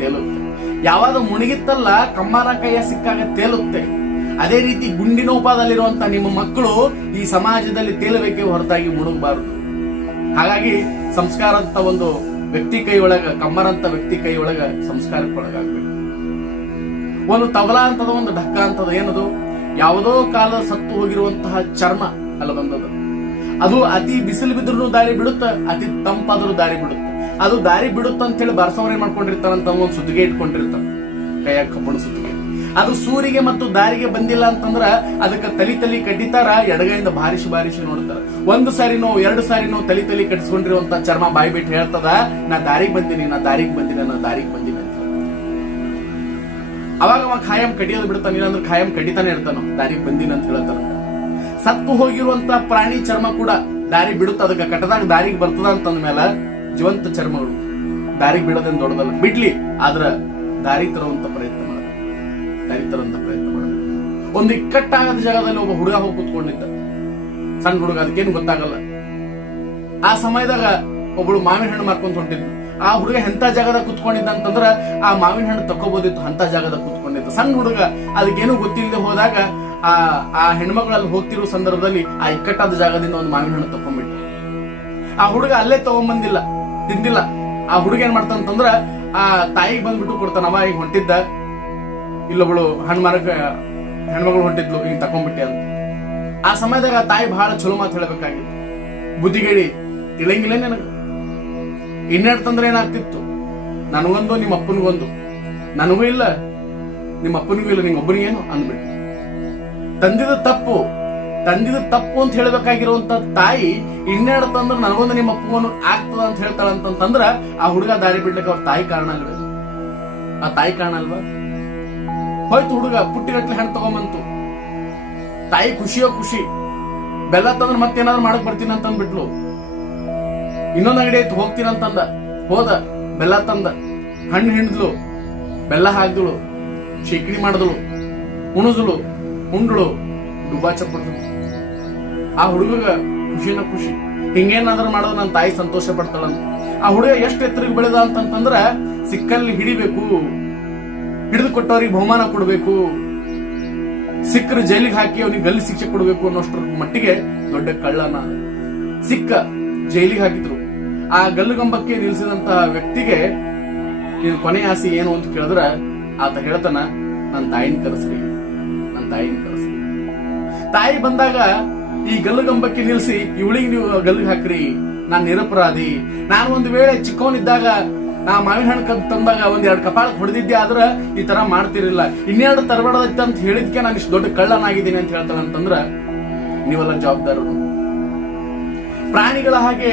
ತೇಲುತ್ತೆ ಯಾವಾಗ ಮುಣಗಿತ್ತಲ್ಲ ಕಮ್ಮಾರ ಕೈಯ ಸಿಕ್ಕಾಗ ತೇಲುತ್ತೆ ಅದೇ ರೀತಿ ಗುಂಡಿನ ಉಪಾದಲ್ಲಿರುವಂತ ನಿಮ್ಮ ಮಕ್ಕಳು ಈ ಸಮಾಜದಲ್ಲಿ ತೇಲಬೇಕೆ ಹೊರತಾಗಿ ಮುಳುಗಬಾರದು ಹಾಗಾಗಿ ಸಂಸ್ಕಾರ ಅಂತ ಒಂದು ವ್ಯಕ್ತಿ ಕೈ ಒಳಗ ಕಮ್ಮರಂತ ವ್ಯಕ್ತಿ ಕೈ ಒಳಗ ಸಂಸ್ಕಾರಕ್ಕೆ ಒಂದು ತಬಲಾ ಅಂತದ, ಒಂದು ಢಕ್ಕ ಅಂತದ ಏನದು? ಯಾವುದೋ ಕಾಲ ಸತ್ತು ಹೋಗಿರುವಂತಹ ಚರ್ಮ ಅಲ್ಲ ಬಂದದು ಅದು ಅತಿ ಬಿಸಿಲು ಬಿದ್ರೂ ದಾರಿ ಬಿಡುತ್ತ, ಅತಿ ತಂಪಾದರೂ ದಾರಿ ಬಿಡುತ್ತ. ಅದು ದಾರಿ ಬಿಡುತ್ತ ಅಂತ ಹೇಳಿ ಬರ್ಸವ್ರ ಏನ್ ಮಾಡ್ಕೊಂಡಿರ್ತಾರಂತ ಒಂದು ಸುತ್ತಿಗೆ ಇಟ್ಕೊಂಡಿರ್ತಾರ. ಕೈಯಾಗ ಕಬ್ಬಣ ಸುದ್ದಿಗೆ ಅದು ಸೂರಿಗೆ ಮತ್ತು ದಾರಿಗೆ ಬಂದಿಲ್ಲ ಅಂತಂದ್ರ ಅದಕ್ಕೆ ತಲಿ ತಲಿ ಕಡ್ಡಿತಾರ, ಎಡಗೈಯಿಂದ ಬಾರಿಸಿ ಬಾರಿಸಿ ನೋಡ್ತಾರ. ಒಂದು ಸಾರಿನೋ, ಎರಡು ಸಾರಿನೋ ತಲೆ ತಲೆ ಕಟ್ಸ್ಕೊಂಡಿರುವಂತ ಚರ್ಮ ಬಾಯಿ ಬಿಟ್ಟು ಹೇಳ್ತದ, ನಾ ದಾರಿಗೆ ಬಂದಿನಿ, ನಾ ದಾರಿಗೆ ಬಂದಿನಿ, ನಾ ದಾರಿಗೆ ಬಂದಿನಿ ಅಂತ. ಅವಾಗ ಅವ ಖಾಯಂ ಕಡಿಯೋದು ಬಿಡ್ತಾನ, ಇಲ್ಲಾಂದ್ರೆ ಖಾಯಂ ಕಡಿತಾನೆ ಇರ್ತಾನ ದಾರಿಗೆ ಬಂದಿನ ಅಂತ ಹೇಳ್ತಾನ. ಸತ್ತು ಹೋಗಿರುವಂತ ಪ್ರಾಣಿ ಚರ್ಮ ಕೂಡ ದಾರಿ ಬಿಡುತ್ತ. ಅದಕ್ಕೆ ಕಟ್ಟದಾಗ ದಾರಿಗೆ ಬರ್ತದ ಅಂತಂದ ಮೇಲೆ ಜೀವಂತ ಚರ್ಮಗಳು. ದಾರಿಗೆ ಬಿಡೋದೇನು ದೊಡ್ಡದಲ್ಲ. ಬಿಡ್ಲಿ, ಆದ್ರ ದಾರಿ ತರುವಂತ ಪ್ರಯತ್ನ ಮಾಡ. ದಾರಿ ತರುವಂತ ಪ್ರಯತ್ನ ಮಾಡ. ಒಂದು ಇಕ್ಕಟ್ಟಾಗದ ಜಾಗದಲ್ಲಿ ಒಬ್ಬ ಹುಡುಗ ಹೋಗಿ ಕೂತ್ಕೊಂಡಿದ್ದ. ಸಣ್ಣ ಹುಡುಗ, ಅದಕ್ಕೇನು ಗೊತ್ತಾಗಲ್ಲ. ಆ ಸಮಯದಾಗ ಒಬ್ಬಳು ಮಾವಿನ ಹಣ್ಣು ಮಾರ್ಕೊಂಡ್ ಹೊಂಟಿದ್ನು ಆ ಹುಡುಗ ಎಂತ ಜಾಗದಾಗ ಕುತ್ಕೊಂಡಿದ್ದ ಅಂತಂದ್ರ ಆ ಮಾವಿನ ಹಣ್ಣು ತಕೋಬೋದಿತ್ತು ಅಂತ ಜಾಗದಾಗ ಕುತ್ಕೊಂಡಿದ್ದ. ಸಣ್ಣ ಹುಡುಗ, ಅದಕ್ಕೇನು ಗೊತ್ತಿಲ್ಲದೆ ಹೋದಾಗ ಆ ಆ ಹೆಣ್ಮಕ್ಳಲ್ಲಿ ಹೋಗ್ತಿರೋ ಸಂದರ್ಭದಲ್ಲಿ ಆ ಇಕ್ಕಟ್ಟಾದ ಜಾಗದಿಂದ ಒಂದು ಮಾವಿನ ಹಣ್ಣು ತಕೊಂಡ್ಬಿಟ್ಟ ಆ ಹುಡುಗ ಅಲ್ಲೇ ತಗೊಂಬಂದಿಲ್ಲ, ತಿಂದಿಲ್ಲ. ಆ ಹುಡುಗ ಏನ್ ಮಾಡ್ತಾನಂತಂದ್ರ ಆ ತಾಯಿಗೆ ಬಂದ್ಬಿಟ್ಟು ಕೊಡ್ತಾನವ ಈಗ ಹೊಂಟಿದ್ದ, ಇಲ್ಲೊಬ್ಳು ಹಣ್ಣು ಮಾರಕ, ಹೆಣ್ಮಗಳು ಹೊಂಟಿದ್ಲು, ಈಗ ತಕೊಂಡ್ಬಿಟ್ಟೆ ಅಂತ. ಆ ಸಮಯದಾಗ ತಾಯಿ ಬಹಳ ಚಲೋ ಮಾತು ಹೇಳಬೇಕಾಗಿತ್ತು. ಬುದ್ಧಿಗೇಡಿ ತಿಳಂಗಿಲ್ಲ ನನಗ? ಇನ್ನೆರಡು ತಂದ್ರೆ ಏನಾಗ್ತಿತ್ತು? ನನಗೊಂದು ನಿಮ್ಮ ಅಪ್ಪನಿಗೊಂದು ನನಗೂ ಇಲ್ಲ ನಿಮ್ಮ ಅಪ್ಪನಿಗೂ ಇಲ್ಲ ನಿಮ್ಮ ಒಬ್ಬನಿಗೇನು ಅಂದ್ಬಿಟ್ಟು ತಂದಿದ ತಪ್ಪು ತಂದಿದ ತಪ್ಪು ಅಂತ ಹೇಳ್ಬೇಕಾಗಿರುವಂತ ತಾಯಿ ಇನ್ನೆರಡು ತಂದ್ರೆ ನನಗೊಂದು ನಿಮ್ಮ ಅಪ್ಪಗೊಂದು ಆಗ್ತದ ಅಂತ ಹೇಳ್ತಾಳ ಅಂತಂದ್ರ ಆ ಹುಡುಗ ದಾರಿ ಬಿಡ್ಲಿಕ್ಕೆ ಅವ್ರ ತಾಯಿ ಕಾರಣ ಅಲ್ವೇ? ಆ ತಾಯಿ ಕಾರಣ ಅಲ್ವಾ? ಹೋಯ್ತು ಹುಡುಗ, ಪುಟ್ಟಿಗಟ್ಲೆ ಹಣ್ಣು ತಗೊಂಬಂತು. ತಾಯಿ ಖುಷಿಯೋ ಖುಷಿ. ಬೆಲ್ಲ ತಂದ್ರೆ ಮತ್ತೇನಾದ್ರು ಮಾಡಕ್ ಬರ್ತೀನಿ ಅಂತ ಅಂದ್ಬಿಟ್ಲು ಇನ್ನೊಂದ್ ಅಂಗಡಿ ಆಯ್ತು ಹೋಗ್ತೀನಿ ಅಂತಂದ. ಹೋದ, ಬೆಲ್ಲ ತಂದ. ಹಣ್ಣು ಹಿಂಡ್ದ್ಲು. ಬೆಲ್ಲ ಹಾಕ್ದಳು. ಶೇಕಡಿ ಮಾಡಿದಳು. ಉಣುದಳು. ಉಂಡ್ಳು. ಡುಬಾ ಚಪ್ಪಡ್ದಳು. ಆ ಹುಡುಗಗ ಖುಷಿನ ಖುಷಿ. ಹಿಂಗೇನಾದ್ರೂ ಮಾಡೋದು ನನ್ನ ತಾಯಿ ಸಂತೋಷ ಪಡ್ತಾಳಂತ. ಆ ಹುಡುಗ ಎಷ್ಟು ಎತ್ತರಿಗೆ ಬೆಳೆದ ಅಂತಂತಂದ್ರ ಸಿಕ್ಕಲ್ಲಿ ಹಿಡಿಬೇಕು. ಹಿಡಿದು ಕೊಟ್ಟವ್ರಿಗೆ ಬಹುಮಾನ ಕೊಡಬೇಕು. ಸಿಕ್ಕರು ಜೈಲಿಗೆ ಹಾಕಿ ಅವನಿಗೆ ಗಲ್ಲಿ ಶಿಕ್ಷೆ ಕೊಡಬೇಕು ಅನ್ನೋಷ್ಟರ ಮಟ್ಟಿಗೆ ದೊಡ್ಡ ಕಳ್ಳನ ಸಿಕ್ಕ ಜೈಲಿಗೆ ಹಾಕಿದ್ರು. ಆ ಗಲ್ಲುಗಂಬಕ್ಕೆ ನಿಲ್ಲಿಸಿದಂತಹ ವ್ಯಕ್ತಿಗೆ ನೀನು ಕೊನೆ ಆಸೆ ಏನು ಅಂತ ಕೇಳಿದ್ರ ಆತ ಹೇಳ್ತಾನ ನನ್ನ ತಾಯಿನ ಕರೆಸ್ರಿ ನನ್ನ ತಾಯಿನ ಕರೆಸ್ರಿ. ತಾಯಿ ಬಂದಾಗ ಈ ಗಲ್ಲುಗಂಬಕ್ಕೆ ನಿಲ್ಸಿ ಇವಳಿಗೆ ನೀವು ಗಲ್ಲಿಗೆ ಹಾಕ್ರಿ, ನಾನು ನಿರಪರಾಧಿ. ನಾನು ಒಂದು ವೇಳೆ ಚಿಕ್ಕವನಿದ್ದಾಗ ನಾ ಮಾವಿನ ಹಣ್ಣು ಕದ್ ತಂದಾಗ ಒಂದ್ ಎರಡು ಕಪಾಳ ಹೊಡೆದಿದ್ದೆ, ಆದ್ರೆ ಈ ತರ ಮಾಡ್ತಿರಲಿಲ್ಲ. ಇನ್ನೆರಡು ತರಬಾರ್ದೈತೆ ಅಂತ ಹೇಳಿದ್ಕೆ ನಾನು ಇಷ್ಟು ದೊಡ್ಡ ಕಳ್ಳನಾಗಿದ್ದೀನಿ ಅಂತ ಹೇಳ್ತಾನೆ ಅಂತಂದ್ರ, ನೀವೆಲ್ಲ ಜವಾಬ್ದಾರರು. ಪ್ರಾಣಿಗಳ ಹಾಗೆ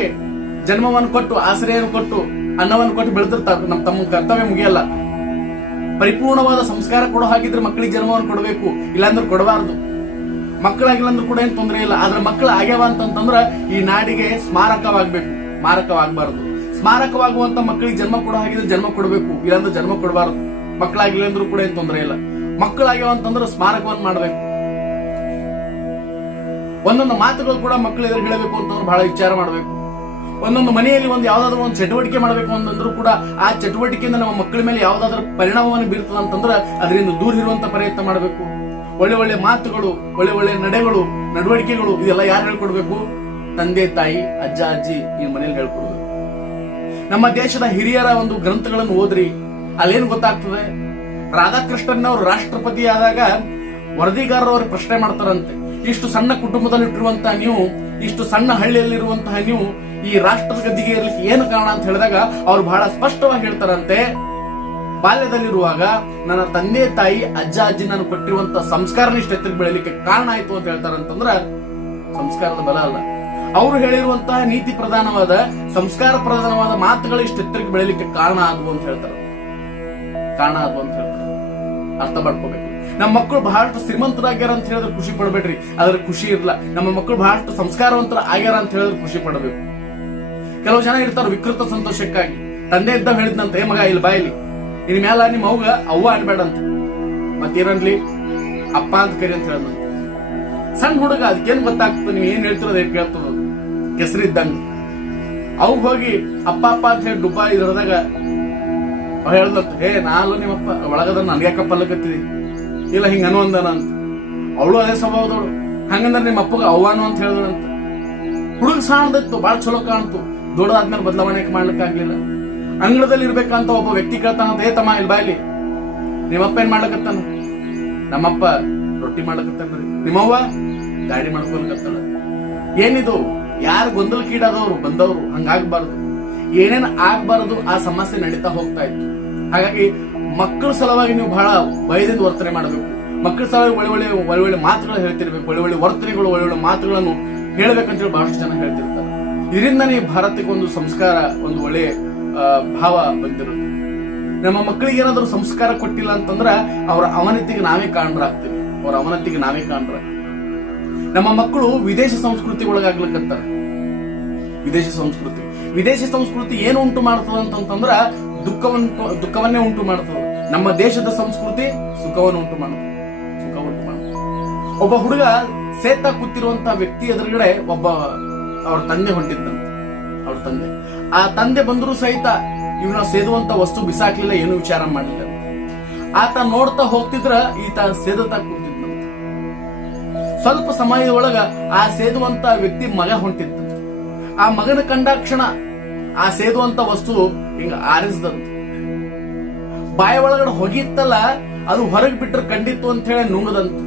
ಜನ್ಮವನ್ನು ಕೊಟ್ಟು ಆಶ್ರಯವನ್ನು ಕೊಟ್ಟು, ಅನ್ನವನ್ನು ಕೊಟ್ಟು ಬೆಳೆದಿರ್ತಾರೆ ನಮ್ಮ ತಮ್ಮ ಕರ್ತವ್ಯ ಮುಗಿಯಲ್ಲ. ಪರಿಪೂರ್ಣವಾದ ಸಂಸ್ಕಾರ ಕೊಡೋ ಹಾಗಿದ್ರೆ ಮಕ್ಕಳಿಗೆ ಜನ್ಮವನ್ನು ಕೊಡಬೇಕು, ಇಲ್ಲಾಂದ್ರೆ ಕೊಡಬಾರ್ದು. ಮಕ್ಕಳಾಗಿಲ್ಲ ಅಂದ್ರೂ ಕೂಡ ಏನ್ ತೊಂದರೆ ಇಲ್ಲ, ಆದ್ರೆ ಮಕ್ಕಳು ಆಗ್ಯಾವ ಅಂತಂತಂದ್ರ ಈ ನಾಡಿಗೆ ಸ್ಮಾರಕವಾಗಬೇಕು, ಮಾರಕವಾಗಬಾರದು. ಸ್ಮಾರಕವಾಗುವಂತ ಮಕ್ಕಳಿಗೆ ಜನ್ಮ ಕೊಡೋ ಹಾಗಿದ್ರೆ ಜನ್ಮ ಕೊಡಬೇಕು. ಇಲ್ಲಾಂದ್ರೆ ಜನ್ಮ ಕೊಡಬಾರದು. ಮಕ್ಕಳಾಗಿಲ್ಲ ಅಂದ್ರೂ ಕೂಡ ಏನ್ ತೊಂದರೆ ಇಲ್ಲ. ಮಕ್ಕಳಾಗ್ಯಾವ ಅಂತಂದ್ರೆ ಸ್ಮಾರಕವನ್ನು ಮಾಡಬೇಕು. ಒಂದೊಂದು ಮಾತುಗಳು ಕೂಡ ಮಕ್ಕಳು ಎದುರು ಹೇಳಬೇಕು ಅಂತಂದ್ರೆ ಬಹಳ ವಿಚಾರ ಮಾಡಬೇಕು. ಒಂದೊಂದು ಮನೆಯಲ್ಲಿ ಒಂದು ಯಾವ್ದಾದ್ರು ಒಂದು ಚಟುವಟಿಕೆ ಮಾಡಬೇಕು ಅಂತಂದ್ರೂ ಕೂಡ ಆ ಚಟುವಟಿಕೆಯಿಂದ ನಮ್ಮ ಮಕ್ಕಳ ಮೇಲೆ ಯಾವ್ದಾದ್ರು ಪರಿಣಾಮವನ್ನು ಬೀರ್ತದ ಅಂತಂದ್ರೆ ಅದರಿಂದ ದೂರ ಇರುವಂತ ಪ್ರಯತ್ನ ಮಾಡಬೇಕು. ಒಳ್ಳೆ ಒಳ್ಳೆ ಮಾತುಗಳು, ಒಳ್ಳೆ ಒಳ್ಳೆ ನಡೆಗಳು, ನಡವಳಿಕೆಗಳು, ಇದೆಲ್ಲ ಯಾರು ಹೇಳ್ಕೊಡ್ಬೇಕು? ತಂದೆ, ತಾಯಿ, ಅಜ್ಜ, ಅಜ್ಜಿ, ಈ ಮನೇಲಿ ಹೇಳ್ಕೊಡ್ಬೇಕು. ನಮ್ಮ ದೇಶದ ಹಿರಿಯರ ಒಂದು ಗ್ರಂಥಗಳನ್ನು ಓದ್ರಿ. ಅಲ್ಲೇನು ಗೊತ್ತಾಗ್ತದೆ? ರಾಧಾಕೃಷ್ಣನ್ ಅವರು ರಾಷ್ಟ್ರಪತಿ ಆದಾಗ ವರದಿಗಾರರವರು ಪ್ರಶ್ನೆ ಮಾಡ್ತಾರಂತೆ. ಇಷ್ಟು ಸಣ್ಣ ಕುಟುಂಬದಲ್ಲಿಟ್ಟಿರುವಂತಹ ನೀವು, ಇಷ್ಟು ಸಣ್ಣ ಹಳ್ಳಿಯಲ್ಲಿರುವಂತಹ ನೀವು ಈ ರಾಷ್ಟ್ರದ ಗದ್ದಿಗೆ ಇರಲಿಕ್ಕೆ ಏನು ಕಾರಣ ಅಂತ ಹೇಳಿದಾಗ ಅವ್ರು ಬಹಳ ಸ್ಪಷ್ಟವಾಗಿ ಹೇಳ್ತಾರಂತೆ. ಬಾಲ್ಯದಲ್ಲಿರುವಾಗ ನನ್ನ ತಂದೆ, ತಾಯಿ, ಅಜ್ಜ, ಅಜ್ಜಿ ನಾನು ಕೊಟ್ಟಿರುವಂತ ಸಂಸ್ಕಾರ ಇಷ್ಟು ಎತ್ತರಕ್ಕೆ ಬೆಳಲಿಕ್ಕೆ ಕಾರಣ ಆಯ್ತು ಅಂತ ಹೇಳ್ತಾರಂತಂದ್ರ ಸಂಸ್ಕಾರದ ಬಲ ಅಲ್ಲ. ಅವರು ಹೇಳಿರುವಂತಹ ನೀತಿ ಪ್ರಧಾನವಾದ, ಸಂಸ್ಕಾರ ಪ್ರಧಾನವಾದ ಮಾತುಗಳು ಇಷ್ಟು ಎತ್ತರಕ್ಕೆ ಬೆಳಲಿಕ್ಕೆ ಕಾರಣ ಆಗುವ ಅಂತ ಹೇಳ್ತಾರೆ. ಕಾರಣ ಆಗುವ ಅಂತ ಹೇಳ್ತಾರೆ. ಅರ್ಥ ಮಾಡ್ಕೋಬೇಕು. ನಮ್ಮ ಮಕ್ಕಳು ಬಹಳಷ್ಟು ಶ್ರೀಮಂತರಾಗ್ಯಾರ ಅಂತ ಹೇಳಿದ್ರೆ ಖುಷಿ ಪಡಬೇಡ್ರಿ. ಅದ್ರ ಖುಷಿ ಇರಲ್ಲ ನಮ್ಮ ಮಕ್ಕಳು ಬಹಳಷ್ಟು ಸಂಸ್ಕಾರವಂತರ ಆಗ್ಯಾರ ಅಂತ ಹೇಳಿದ್ರೆ ಖುಷಿ ಪಡಬೇಕು. ಕೆಲವು ಜನ ಇರ್ತಾರೆ ವಿಕೃತ ಸಂತೋಷಕ್ಕಾಗಿ. ತಂದೆ ಇದ್ದ ಹೇಳಿದ್ನಂತ, ಏ ಮಗ, ಇಲ್ಲಿ ಬಾಯಿಲಿ ಇನ್ ಮ್ಯಾಲ ನಿಮ್ಮ ಅವ್ಗ ಅವ್ವ ಆಡ್ಬೇಡ ಅಂತ ಮತ್ತೇನನ್ಲಿ ಅಪ್ಪ ಅಂತ ಕರಿ ಅಂತ ಹೇಳದಂತ ಸಣ್ಣ ಹುಡುಗ, ಅದಕ್ಕೇನ್ ಗೊತ್ತಾಗ್ತದೆ? ನೀವು ಏನ್ ಹೇಳ್ತಿರೋದು ಕೇಳ್ತದ? ಕೆಸರಿದ್ದಂಗ. ಅವ್ ಹೋಗಿ, ಅಪ್ಪ ಅಪ್ಪ ಅಂತ ಹೇಳಿ ಡುಬ್ಬ ಇದ್ರದಾಗ ಹೇಳ್ದತ್ತು ಹೇಳ್ದಂತ ಹೇ ನಾನು ನಿಮ್ಮಪ್ಪ ಒಳಗದ ನನ್ಗ್ಯಾಕ ಪಲ್ಲಕತ್ತಿದಿ ಇಲ್ಲ, ಹಿಂಗ ಅನುವಂದನ ಅಂತ. ಅವಳು ಅದೇ ಸ್ವಭಾವದವಳು ಹಂಗಂದ್ರೆ ನಿಮ್ಮ ಅಪ್ಪಗ ಅವ್ವಾನು ಅಂತ ಹೇಳಿದ್ರಂತ ಹುಡುಗ ಸಾಣದಿತ್ತು ಬಾಳ ಚಲೋ ಕಾಣ್ತು. ದೊಡ್ಡದಾದ್ಮೇಲೆ ಬದಲಾವಣೆ ಮಾಡ್ಲಿಕ್ಕೆ ಆಗ್ಲಿಲ್ಲ ಅಂಗಳದಲ್ಲಿ ಇರ್ಬೇಕಂತ ಒಬ್ಬ ವ್ಯಕ್ತಿ ಕೇಳ್ತಾನಂತ, ಏ ತಮ್ಮ, ಇಲ್ಲಿ ಬಾಯ್ಲಿ ನಿಮ್ಮಪ್ಪ ಏನ್ ಮಾಡ್ಲಕತ್ತಾನ? ನಮ್ಮಪ್ಪ ರೊಟ್ಟಿ ಮಾಡ್ಲಕತ್ತಾನ್ರಿ ನಿಮ್ಮವ್ವ ಗಾಡಿ ಮಾಡ್ಕೊಳಕತ್ತಾಳ ಏನಿದು? ಯಾರು ಗೊಂದಲಕ್ಕೀಡಾದವರು ಬಂದವರು ಹಂಗಾಗಬಾರದು. ಏನೇನ್ ಆಗ್ಬಾರದು ಆ ಸಮಸ್ಯೆ ನಡೀತಾ ಹೋಗ್ತಾ ಇತ್ತು. ಹಾಗಾಗಿ ಮಕ್ಕಳ ಸಲುವಾಗಿ ನೀವು ಬಹಳ ಭಯದಿಂದ ವರ್ತನೆ ಮಾಡಬೇಕು. ಮಕ್ಕಳ ಸಲುವಾಗಿ ಒಳ್ಳೆ ಒಳ್ಳೆ ಒಳ್ಳೆ ಒಳ್ಳೆ ಮಾತುಗಳು ಹೇಳ್ತಿರ್ಬೇಕು, ಒಳ್ಳೆ ಒಳ್ಳೆ ವರ್ತನೆಗಳು, ಒಳ್ಳೆ ಒಳ್ಳೆ ಮಾತುಗಳನ್ನು ಹೇಳ್ಬೇಕಂತ ಹೇಳಿ ಬಹಳಷ್ಟು ಜನ ಹೇಳ್ತಿರ್ತಾರೆ. ಇದರಿಂದನೇ ಭಾರತಕ್ಕೆ ಒಂದು ಸಂಸ್ಕಾರ, ಒಂದು ಒಳ್ಳೆ ಭಾವ ಬಂದಿರುತ್ತೆ. ನಮ್ಮ ಮಕ್ಕಳಿಗೆ ಏನಾದರೂ ಸಂಸ್ಕಾರ ಕೊಟ್ಟಿಲ್ಲ ಅಂತಂದ್ರ ಅವರ ಅವನತಿಗೆ ನಾವೇ ಕಾರಣರಾಗ್ತೀವಿ. ಅವರ ಅವನತಿಗೆ ನಾವೇ ಕಾರಣರ ನಮ್ಮ ಮಕ್ಕಳು ವಿದೇಶ ಸಂಸ್ಕೃತಿ ಒಳಗಾಗ್ಲಿಕ್ಕಂತಾರ. ವಿದೇಶಿ ಸಂಸ್ಕೃತಿ. ವಿದೇಶಿ ಸಂಸ್ಕೃತಿ ಏನು ಉಂಟು ಮಾಡ್ತದ ಅಂತಂತಂದ್ರ ದುಃಖವನ್ನು ದುಃಖವನ್ನೇ ಉಂಟು ಮಾಡ್ತದ. ನಮ್ಮ ದೇಶದ ಸಂಸ್ಕೃತಿ ಸುಖವನ್ನು ಉಂಟು ಮಾಡ್ತದೆ. ಸುಖ ಉಂಟು ಮಾಡ್ತದೆ. ಒಬ್ಬ ಹುಡುಗ ಸೇತ ಕೂತಿರುವಂತ ವ್ಯಕ್ತಿ ಎದುರುಗಡೆ ಒಬ್ಬ ಅವ್ರ ತಂದೆ ಹೊಂಟಿದ್ದಂತೆ ಅವ್ರ ತಂದೆ. ಆ ತಂದೆ ಬಂದರೂ ಸಹಿತ ಇವನ ಸೇದುವಂತ ವಸ್ತು ಬಿಸಾಕ್ಲಿಲ್ಲ, ಏನು ವಿಚಾರ ಮಾಡಲಿಲ್ಲ. ಆತ ನೋಡ್ತಾ ಹೋಗ್ತಿದ್ರ ಈತ ಸೇದತಾ ಕೂತಿದ್ದಂತೆ ಸ್ವಲ್ಪ ಸಮಯದ ಒಳಗ ಆ ಸೇದುವಂತ ವ್ಯಕ್ತಿ ಮಗ ಹೊಂಟಿದ್ದ ಆ ಮಗನ ಕಂಡಾಕ್ಷಣ ಆ ಸೇದುವಂತ ವಸ್ತು ಹಿಂಗ ಆರಿಸಿದಂತ. ಬಾಯ ಒಳಗಡೆ ಹೊಗಿತ್ತಲ್ಲ, ಅದು ಹೊರಗೆ ಬಿಟ್ಟರೆ ಕಂಡಿತ್ತು ಅಂತ ಹೇಳಿ ನುಂಗದಂತ.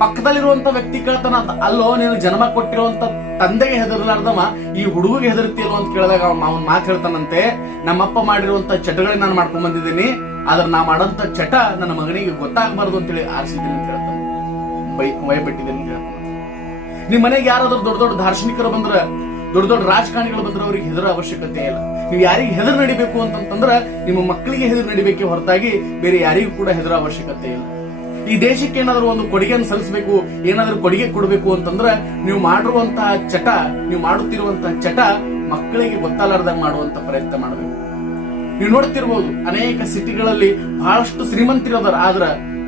ಪಕ್ಕದಲ್ಲಿರುವಂತ ವ್ಯಕ್ತಿ ಕೇಳ್ತಾನ, ಅಲ್ಲೋ, ನೀನು ಜನ್ಮ ಕೊಟ್ಟಿರುವಂತ ತಂದೆಗೆ ಹೆದರ್ಲಾರ್ದವ ಈ ಹುಡುಗಿಗೆ ಹೆದರ್ತಿಯಲ್ಲೋ ಅಂತ ಕೇಳಿದಾಗ ಅವನ್ ಮಾತು ಹೇಳ್ತಾನಂತೆ, ನಮ್ಮಪ್ಪ ಮಾಡಿರುವಂತ ಚಟಗಳನ್ನ ನಾನು ಮಾಡ್ಕೊಂಡ್ ಬಂದಿದ್ದೀನಿ, ಆದ್ರೆ ನಾ ಮಾಡಂತ ಚಟ ನನ್ನ ಮಗನಿಗೆ ಗೊತ್ತಾಗಬಾರ್ದು ಅಂತೇಳಿ ಆರಿಸಿದ್ದೀನಿ ಅಂತ ಹೇಳ್ತಾನೆ. ಬೈ ಭಯಪಟ್ಟಿದ್ದೀನಿ ಅಂತ ಹೇಳ್ತಾನೆ. ನಿಮ್ ಮನೆಗೆ ಯಾರಾದ್ರೂ ದೊಡ್ಡ ದೊಡ್ಡ ದಾರ್ಶನಿಕರು ಬಂದ್ರ ದೊಡ್ಡ ದೊಡ್ಡ ರಾಜಕಾರಣಿಗಳು ಬಂದ್ರೆ ಅವ್ರಿಗೆ ಹೆದರ ಅವಶ್ಯಕತೆ ಇಲ್ಲ. ನೀವು ಯಾರಿಗೆ ಹೆದರ್ ನಡಿಬೇಕು ಅಂತಂತಂದ್ರ ನಿಮ್ಮ ಮಕ್ಕಳಿಗೆ ಹೆದರ್ ನಡಿಬೇಕೆ ಹೊರತಾಗಿ ಬೇರೆ ಯಾರಿಗೂ ಕೂಡ ಹೆದರ ಅವಶ್ಯಕತೆ ಇಲ್ಲ. ಈ ದೇಶಕ್ಕೆ ಏನಾದ್ರೂ ಒಂದು ಕೊಡುಗೆಯನ್ನು ಸಲ್ಲಿಸಬೇಕು, ಏನಾದ್ರೂ ಕೊಡುಗೆ ಕೊಡಬೇಕು ಅಂತಂದ್ರ ನೀವು ಮಾಡಿರುವಂತಹ ಚಟ, ನೀವು ಮಾಡುತ್ತಿರುವಂತಹ ಚಟ ಮಕ್ಕಳಿಗೆ ಗೊತ್ತಲಾರ್ದಂಗ್ ಮಾಡುವಂತ ಪ್ರಯತ್ನ ಮಾಡಬೇಕು. ನೀವು ನೋಡ್ತಿರ್ಬೋದು ಅನೇಕ ಸಿಟಿಗಳಲ್ಲಿ ಬಹಳಷ್ಟು ಶ್ರೀಮಂತಿರದಾರ, ಆದ್ರ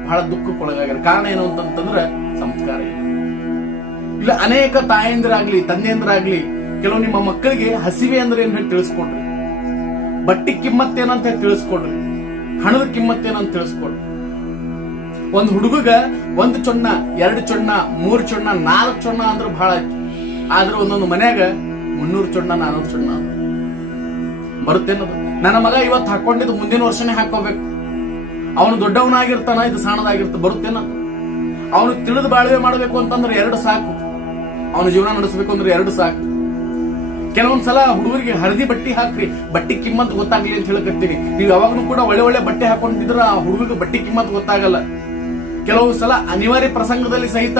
ಬಹಳ ದುಃಖಕ್ಕೊಳಗಾಗ್ಯಾರ. ಕಾರಣ ಏನು ಅಂತಂತಂದ್ರ ಸಂಸ್ಕಾರ ಇಲ್ಲ. ಇಲ್ಲ, ಅನೇಕ ತಾಯಂದಿರಾಗ್ಲಿ, ತಂದೆಯಂದಿರಾಗ್ಲಿ ಕೆಲವು ನಿಮ್ಮ ಮಕ್ಕಳಿಗೆ ಹಸಿವೆ ಅಂದ್ರೆ ಏನ್ ಹೇಳಿ ತಿಳಿಸ್ಕೊಡ್ರಿ. ಬಟ್ಟಿ ಕಿಮ್ಮತ್ತೇನಂತ ಹೇಳಿ ತಿಳಿಸ್ಕೊಡ್ರಿ. ಹಣದ ಕಿಮ್ಮತ್ತೇನಂತ ತಿಳಿಸ್ಕೊಡ್ರಿ. ಒಂದ್ ಹುಡುಗಗ ಒಂದ್ ಚೊಣ್ಣ ಎರಡು ಚೊಣ್ಣ ಮೂರು ಚೊಣ್ಣ ನಾಲ್ಕು ಚೊಣ್ಣ ಅಂದ್ರೆ ಬಹಳ ಆದ್ರೆ ಒಂದೊಂದು ಮನ್ಯಾಗ ಮುನ್ನೂರು ಚೊಣ್ಣ ನಾನೂರು ಚೊಣ್ಣ ಬರುತ್ತೇನದು ನನ್ನ ಮಗ ಇವತ್ತು ಹಾಕೊಂಡಿದ್ದು ಮುಂದಿನ ವರ್ಷನೇ ಹಾಕೋಬೇಕು. ಅವನು ದೊಡ್ಡವನಾಗಿರ್ತಾನ, ಇದು ಸಣ್ಣದಾಗಿರ್ತ ಬರುತ್ತೇನ ಅವನು ತಿಳಿದು ಬಾಳ್ವೆ ಮಾಡಬೇಕು ಅಂತಂದ್ರೆ ಎರಡು ಸಾಕು. ಅವನ ಜೀವನ ನಡೆಸಬೇಕು ಅಂದ್ರೆ ಎರಡು ಸಾಕು. ಕೆಲವೊಂದ್ಸಲ ಹುಡುಗರಿಗೆ ಹಳದಿ ಬಟ್ಟಿ ಹಾಕ್ರಿ, ಬಟ್ಟಿ ಕಿಮ್ಮತ್ ಗೊತ್ತಾಗ್ಲಿ ಅಂತ ಹೇಳಕತ್ತೀನಿ ನೀವು ಯಾವಾಗ್ಲೂ ಕೂಡ ಒಳ್ಳೆ ಒಳ್ಳೆ ಬಟ್ಟೆ ಹಾಕೊಂಡಿದ್ರ ಆ ಹುಡುಗರಿಗೆ ಬಟ್ಟಿ ಕಿಮ್ಮತ್ ಗೊತ್ತಾಗಲ್ಲ. ಕೆಲವು ಸಲ ಅನಿವಾರ್ಯ ಪ್ರಸಂಗದಲ್ಲಿ ಸಹಿತ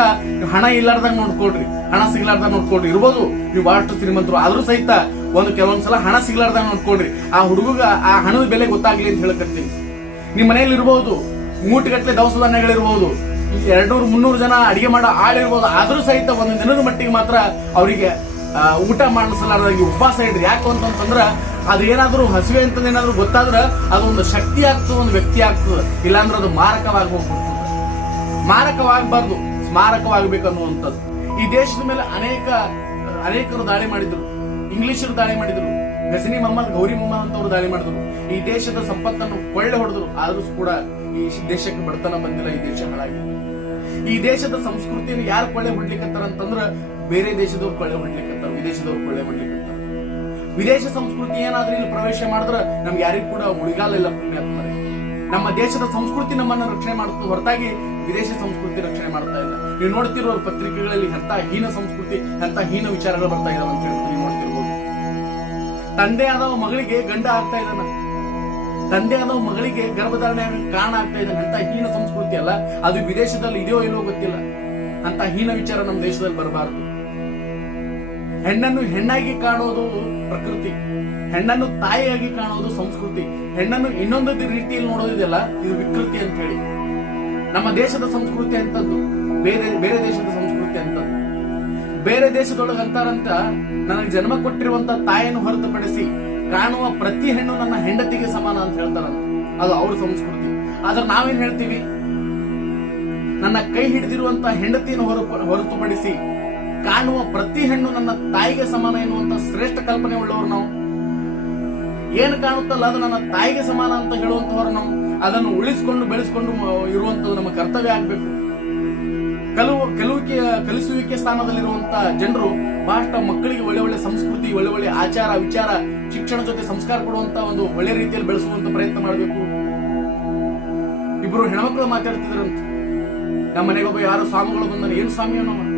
ಹಣ ಇಲ್ಲಾರ್ದಾಗ ನೋಡ್ಕೊಳ್ರಿ, ಹಣ ಸಿಗ್ಲಾರ್ದಾಗ ನೋಡ್ಕೊಳ್ರಿ. ಇರ್ಬೋದು, ನೀವು ಬಹಳಷ್ಟು ಶ್ರೀಮಂತರು, ಆದ್ರೂ ಸಹಿತ ಒಂದು ಕೆಲವೊಂದ್ಸಲ ಹಣ ಸಿಗ್ಲಾರ್ದಾಗ ನೋಡ್ಕೊಳ್ರಿ. ಆ ಹುಡುಗ ಆ ಹಣದ ಬೆಲೆ ಗೊತ್ತಾಗ್ಲಿ ಅಂತ ಹೇಳಕತ್ತೀನಿ ನಿಮ್ ಮನೆಯಲ್ಲಿ ಇರಬಹುದು ಮೂಟಗಟ್ಟಲೆ ದವಸ ಧಾನ್ಯಗಳಿರ್ಬಹುದು ಎರಡ್ನೂರು, ಮುನ್ನೂರು ಜನ ಅಡಿಗೆ ಮಾಡೋ ಆಳಿರ್ಬೋದು, ಆದ್ರೂ ಸಹಿತ ಒಂದು ದಿನದ ಮಟ್ಟಿಗೆ ಮಾತ್ರ ಅವರಿಗೆ ಊಟ ಮಾಡಿಸಲಾರ್ದಾಗಿ ಉಪವಾಸ ಇಡ್ರಿ. ಯಾಕೆ ಅದು ಏನಾದರೂ ಹಸಿವೆ ಅಂತ ಏನಾದ್ರು ಗೊತ್ತಾದ್ರ ಅದೊಂದು ಶಕ್ತಿ ಆಗ್ತದೆ, ಒಂದು ವ್ಯಕ್ತಿ ಆಗ್ತದೆ. ಇಲ್ಲಾಂದ್ರ ಅದು ಮಾರಕವಾಗಿ ಹೋಗ್ಬಿಡ್ತದೆ ಮಾರಕವಾಗಬಾರ್ದು ಸ್ಮಾರಕವಾಗಬೇಕು ಅನ್ನುವಂಥದ್ದು ಈ ದೇಶದ ಮೇಲೆ ಅನೇಕ, ಅನೇಕರು ದಾಳಿ ಮಾಡಿದ್ರು. ಇಂಗ್ಲಿಷರು ದಾಳಿ ಮಾಡಿದ್ರು. ಗಜನಿ ಮೊಹಮ್ಮದ್, ಗೌರಿ ಮೊಹಮ್ಮದ್ ಅಂತವರು ದಾಳಿ ಮಾಡಿದ್ರು. ಈ ದೇಶದ ಸಂಪತ್ತನ್ನು ಕೊಳ್ಳೆ ಹೊಡೆದ್ರು. ಆದರೂ ಕೂಡ ಈ ದೇಶಕ್ಕೆ ಬಡತನ ಬಂದಿಲ್ಲ, ಈ ದೇಶ ಹಾಳಾಗಿಲ್ಲ ಈ ದೇಶದ ಸಂಸ್ಕೃತಿಯನ್ನು ಯಾರು ಕೊಳ್ಳೆ ಹೊಡ್ಲಿಕ್ಕೆ ಅಂತಂದ್ರ ಬೇರೆ ದೇಶದವ್ರು ಕೊಳ್ಳೆ ಹೊಡ್ಲಿಕ್ಕತ್ತಾರ ವಿದೇಶದವ್ರು ಕೊಳ್ಳೆ ಹೊಡ್ಲಿಕ್ಕತ್ತಾರ ವಿದೇಶ ಸಂಸ್ಕೃತಿ ಏನಾದ್ರೂ ಇಲ್ಲಿ ಪ್ರವೇಶ ಮಾಡಿದ್ರೆ ನಮ್ಗೆ ಯಾರಿಗೂ ಕೂಡ ಉಳಿಗಾಲ ಇಲ್ಲ ಪುಣ್ಯಾತ್ಮರೇ ನಮ್ಮ ದೇಶದ ಸಂಸ್ಕೃತಿ ನಮ್ಮನ್ನ ರಕ್ಷಣೆ ಮಾಡುತ್ತೆ, ಹೊರತಾಗಿ ವಿದೇಶಿ ಸಂಸ್ಕೃತಿ ರಕ್ಷಣೆ ಮಾಡ್ತಾ ಇಲ್ಲ. ನೀವು ನೋಡ್ತಿರೋ ಪತ್ರಿಕೆಗಳಲ್ಲಿ ಎಂತ ಹೀನ ಸಂಸ್ಕೃತಿ ಎಂತ ಹೀನ ವಿಚಾರಗಳು ಬರ್ತಾ ಇದಾವೆ ಅಂತ ಹೇಳಿ ನೀವು ನೋಡ್ತಿರ್ಬೋದು. ತಂದೆ ಆದವ ಮಗಳಿಗೆ ಗಂಡ ಆಗ್ತಾ ಇದ್ದಾನ. ತಂದೆ ಆದವ ಮಗಳಿಗೆ ಗರ್ಭಧಾರಣೆ ಕಾರಣ ಆಗ್ತಾ ಇದ್ದಾನೆ. ಅಂತ ಹೀನ ಸಂಸ್ಕೃತಿ ಅಲ್ಲ, ಅದು ವಿದೇಶದಲ್ಲಿ ಇದೆಯೋ ಇಲ್ಲೋ ಗೊತ್ತಿಲ್ಲ. ಅಂತ ಹೀನ ವಿಚಾರ ನಮ್ಮ ದೇಶದಲ್ಲಿ ಬರಬಾರದು. ಹೆಣ್ಣನ್ನು ಹೆಣ್ಣಾಗಿ ಕಾಣೋದು ಪ್ರಕೃತಿ. ಹೆಣ್ಣನ್ನು ತಾಯಿಯಾಗಿ ಕಾಣೋದು ಸಂಸ್ಕೃತಿ. ಹೆಣ್ಣನ್ನು ಇನ್ನೊಂದು ರೀತಿಯಲ್ಲಿ ನೋಡೋದಿದೆಯಲ್ಲ ಇದು ವಿಕೃತಿ ಅಂತ ಹೇಳಿ. ನಮ್ಮ ದೇಶದ ಸಂಸ್ಕೃತಿ ಅಂತದ್ದು, ಬೇರೆ ಬೇರೆ ದೇಶದ ಸಂಸ್ಕೃತಿ ಅಂತದ್ದು. ಬೇರೆ ದೇಶದೊಳಗೆ ಅಂತಾರಂತ, ನನಗೆ ಜನ್ಮ ಕೊಟ್ಟಿರುವಂತ ತಾಯಿಯನ್ನು ಹೊರತುಪಡಿಸಿ ಕಾಣುವ ಪ್ರತಿ ಹೆಣ್ಣು ನನ್ನ ಹೆಂಡತಿಗೆ ಸಮಾನ ಅಂತ ಹೇಳ್ತಾರಂತ. ಅದು ಅವ್ರ ಸಂಸ್ಕೃತಿ. ಆದ್ರೆ ನಾವೇನ್ ಹೇಳ್ತೀವಿ? ನನ್ನ ಕೈ ಹಿಡಿದಿರುವಂತ ಹೆಂಡತಿಯನ್ನು ಹೊರ ಹೊರತುಪಡಿಸಿ ಕಾಣುವ ಪ್ರತಿ ಹೆಣ್ಣು ನನ್ನ ತಾಯಿಗೆ ಸಮಾನ ಎನ್ನುವಂತ ಶ್ರೇಷ್ಠ ಕಲ್ಪನೆ ಉಳ್ಳವರು ನಾವು. ಏನು ಕಾಣುತ್ತಲ್ಲ ಅದು ನನ್ನ ತಾಯಿಗೆ ಸಮಾನ ಅಂತ ಹೇಳುವಂತವರು ನಾವು. ಅದನ್ನು ಉಳಿಸಿಕೊಂಡು ಬೆಳೆಸಿಕೊಂಡು ಇರುವಂತದ್ದು ನಮ್ಮ ಕರ್ತವ್ಯ ಆಗ್ಬೇಕು. ಕೆಲವು, ಕಲುವಿಕೆ, ಕಲಿಸುವಿಕೆ ಸ್ಥಾನದಲ್ಲಿರುವಂತ ಜನರು ಬಹಳಷ್ಟು ಮಕ್ಕಳಿಗೆ ಒಳ್ಳೆ ಒಳ್ಳೆ ಸಂಸ್ಕೃತಿ, ಒಳ್ಳೆ ಒಳ್ಳೆ ಆಚಾರ, ವಿಚಾರ, ಶಿಕ್ಷಣ ಜೊತೆ ಸಂಸ್ಕಾರ ಕೊಡುವಂತ ಒಂದು ಒಳ್ಳೆ ರೀತಿಯಲ್ಲಿ ಬೆಳೆಸುವಂತ ಪ್ರಯತ್ನ ಮಾಡಬೇಕು. ಇಬ್ಬರು ಹೆಣ್ಮಕ್ಳು ಮಾತಾಡ್ತಿದ್ರಂತ ನಮ್ಮ ಒಬ್ಬ ಯಾರು ಸ್ವಾಮಿಗಳು ಬಂದ್ರೆ. ಏನು ಸ್ವಾಮಿ ಅನ್ನೋ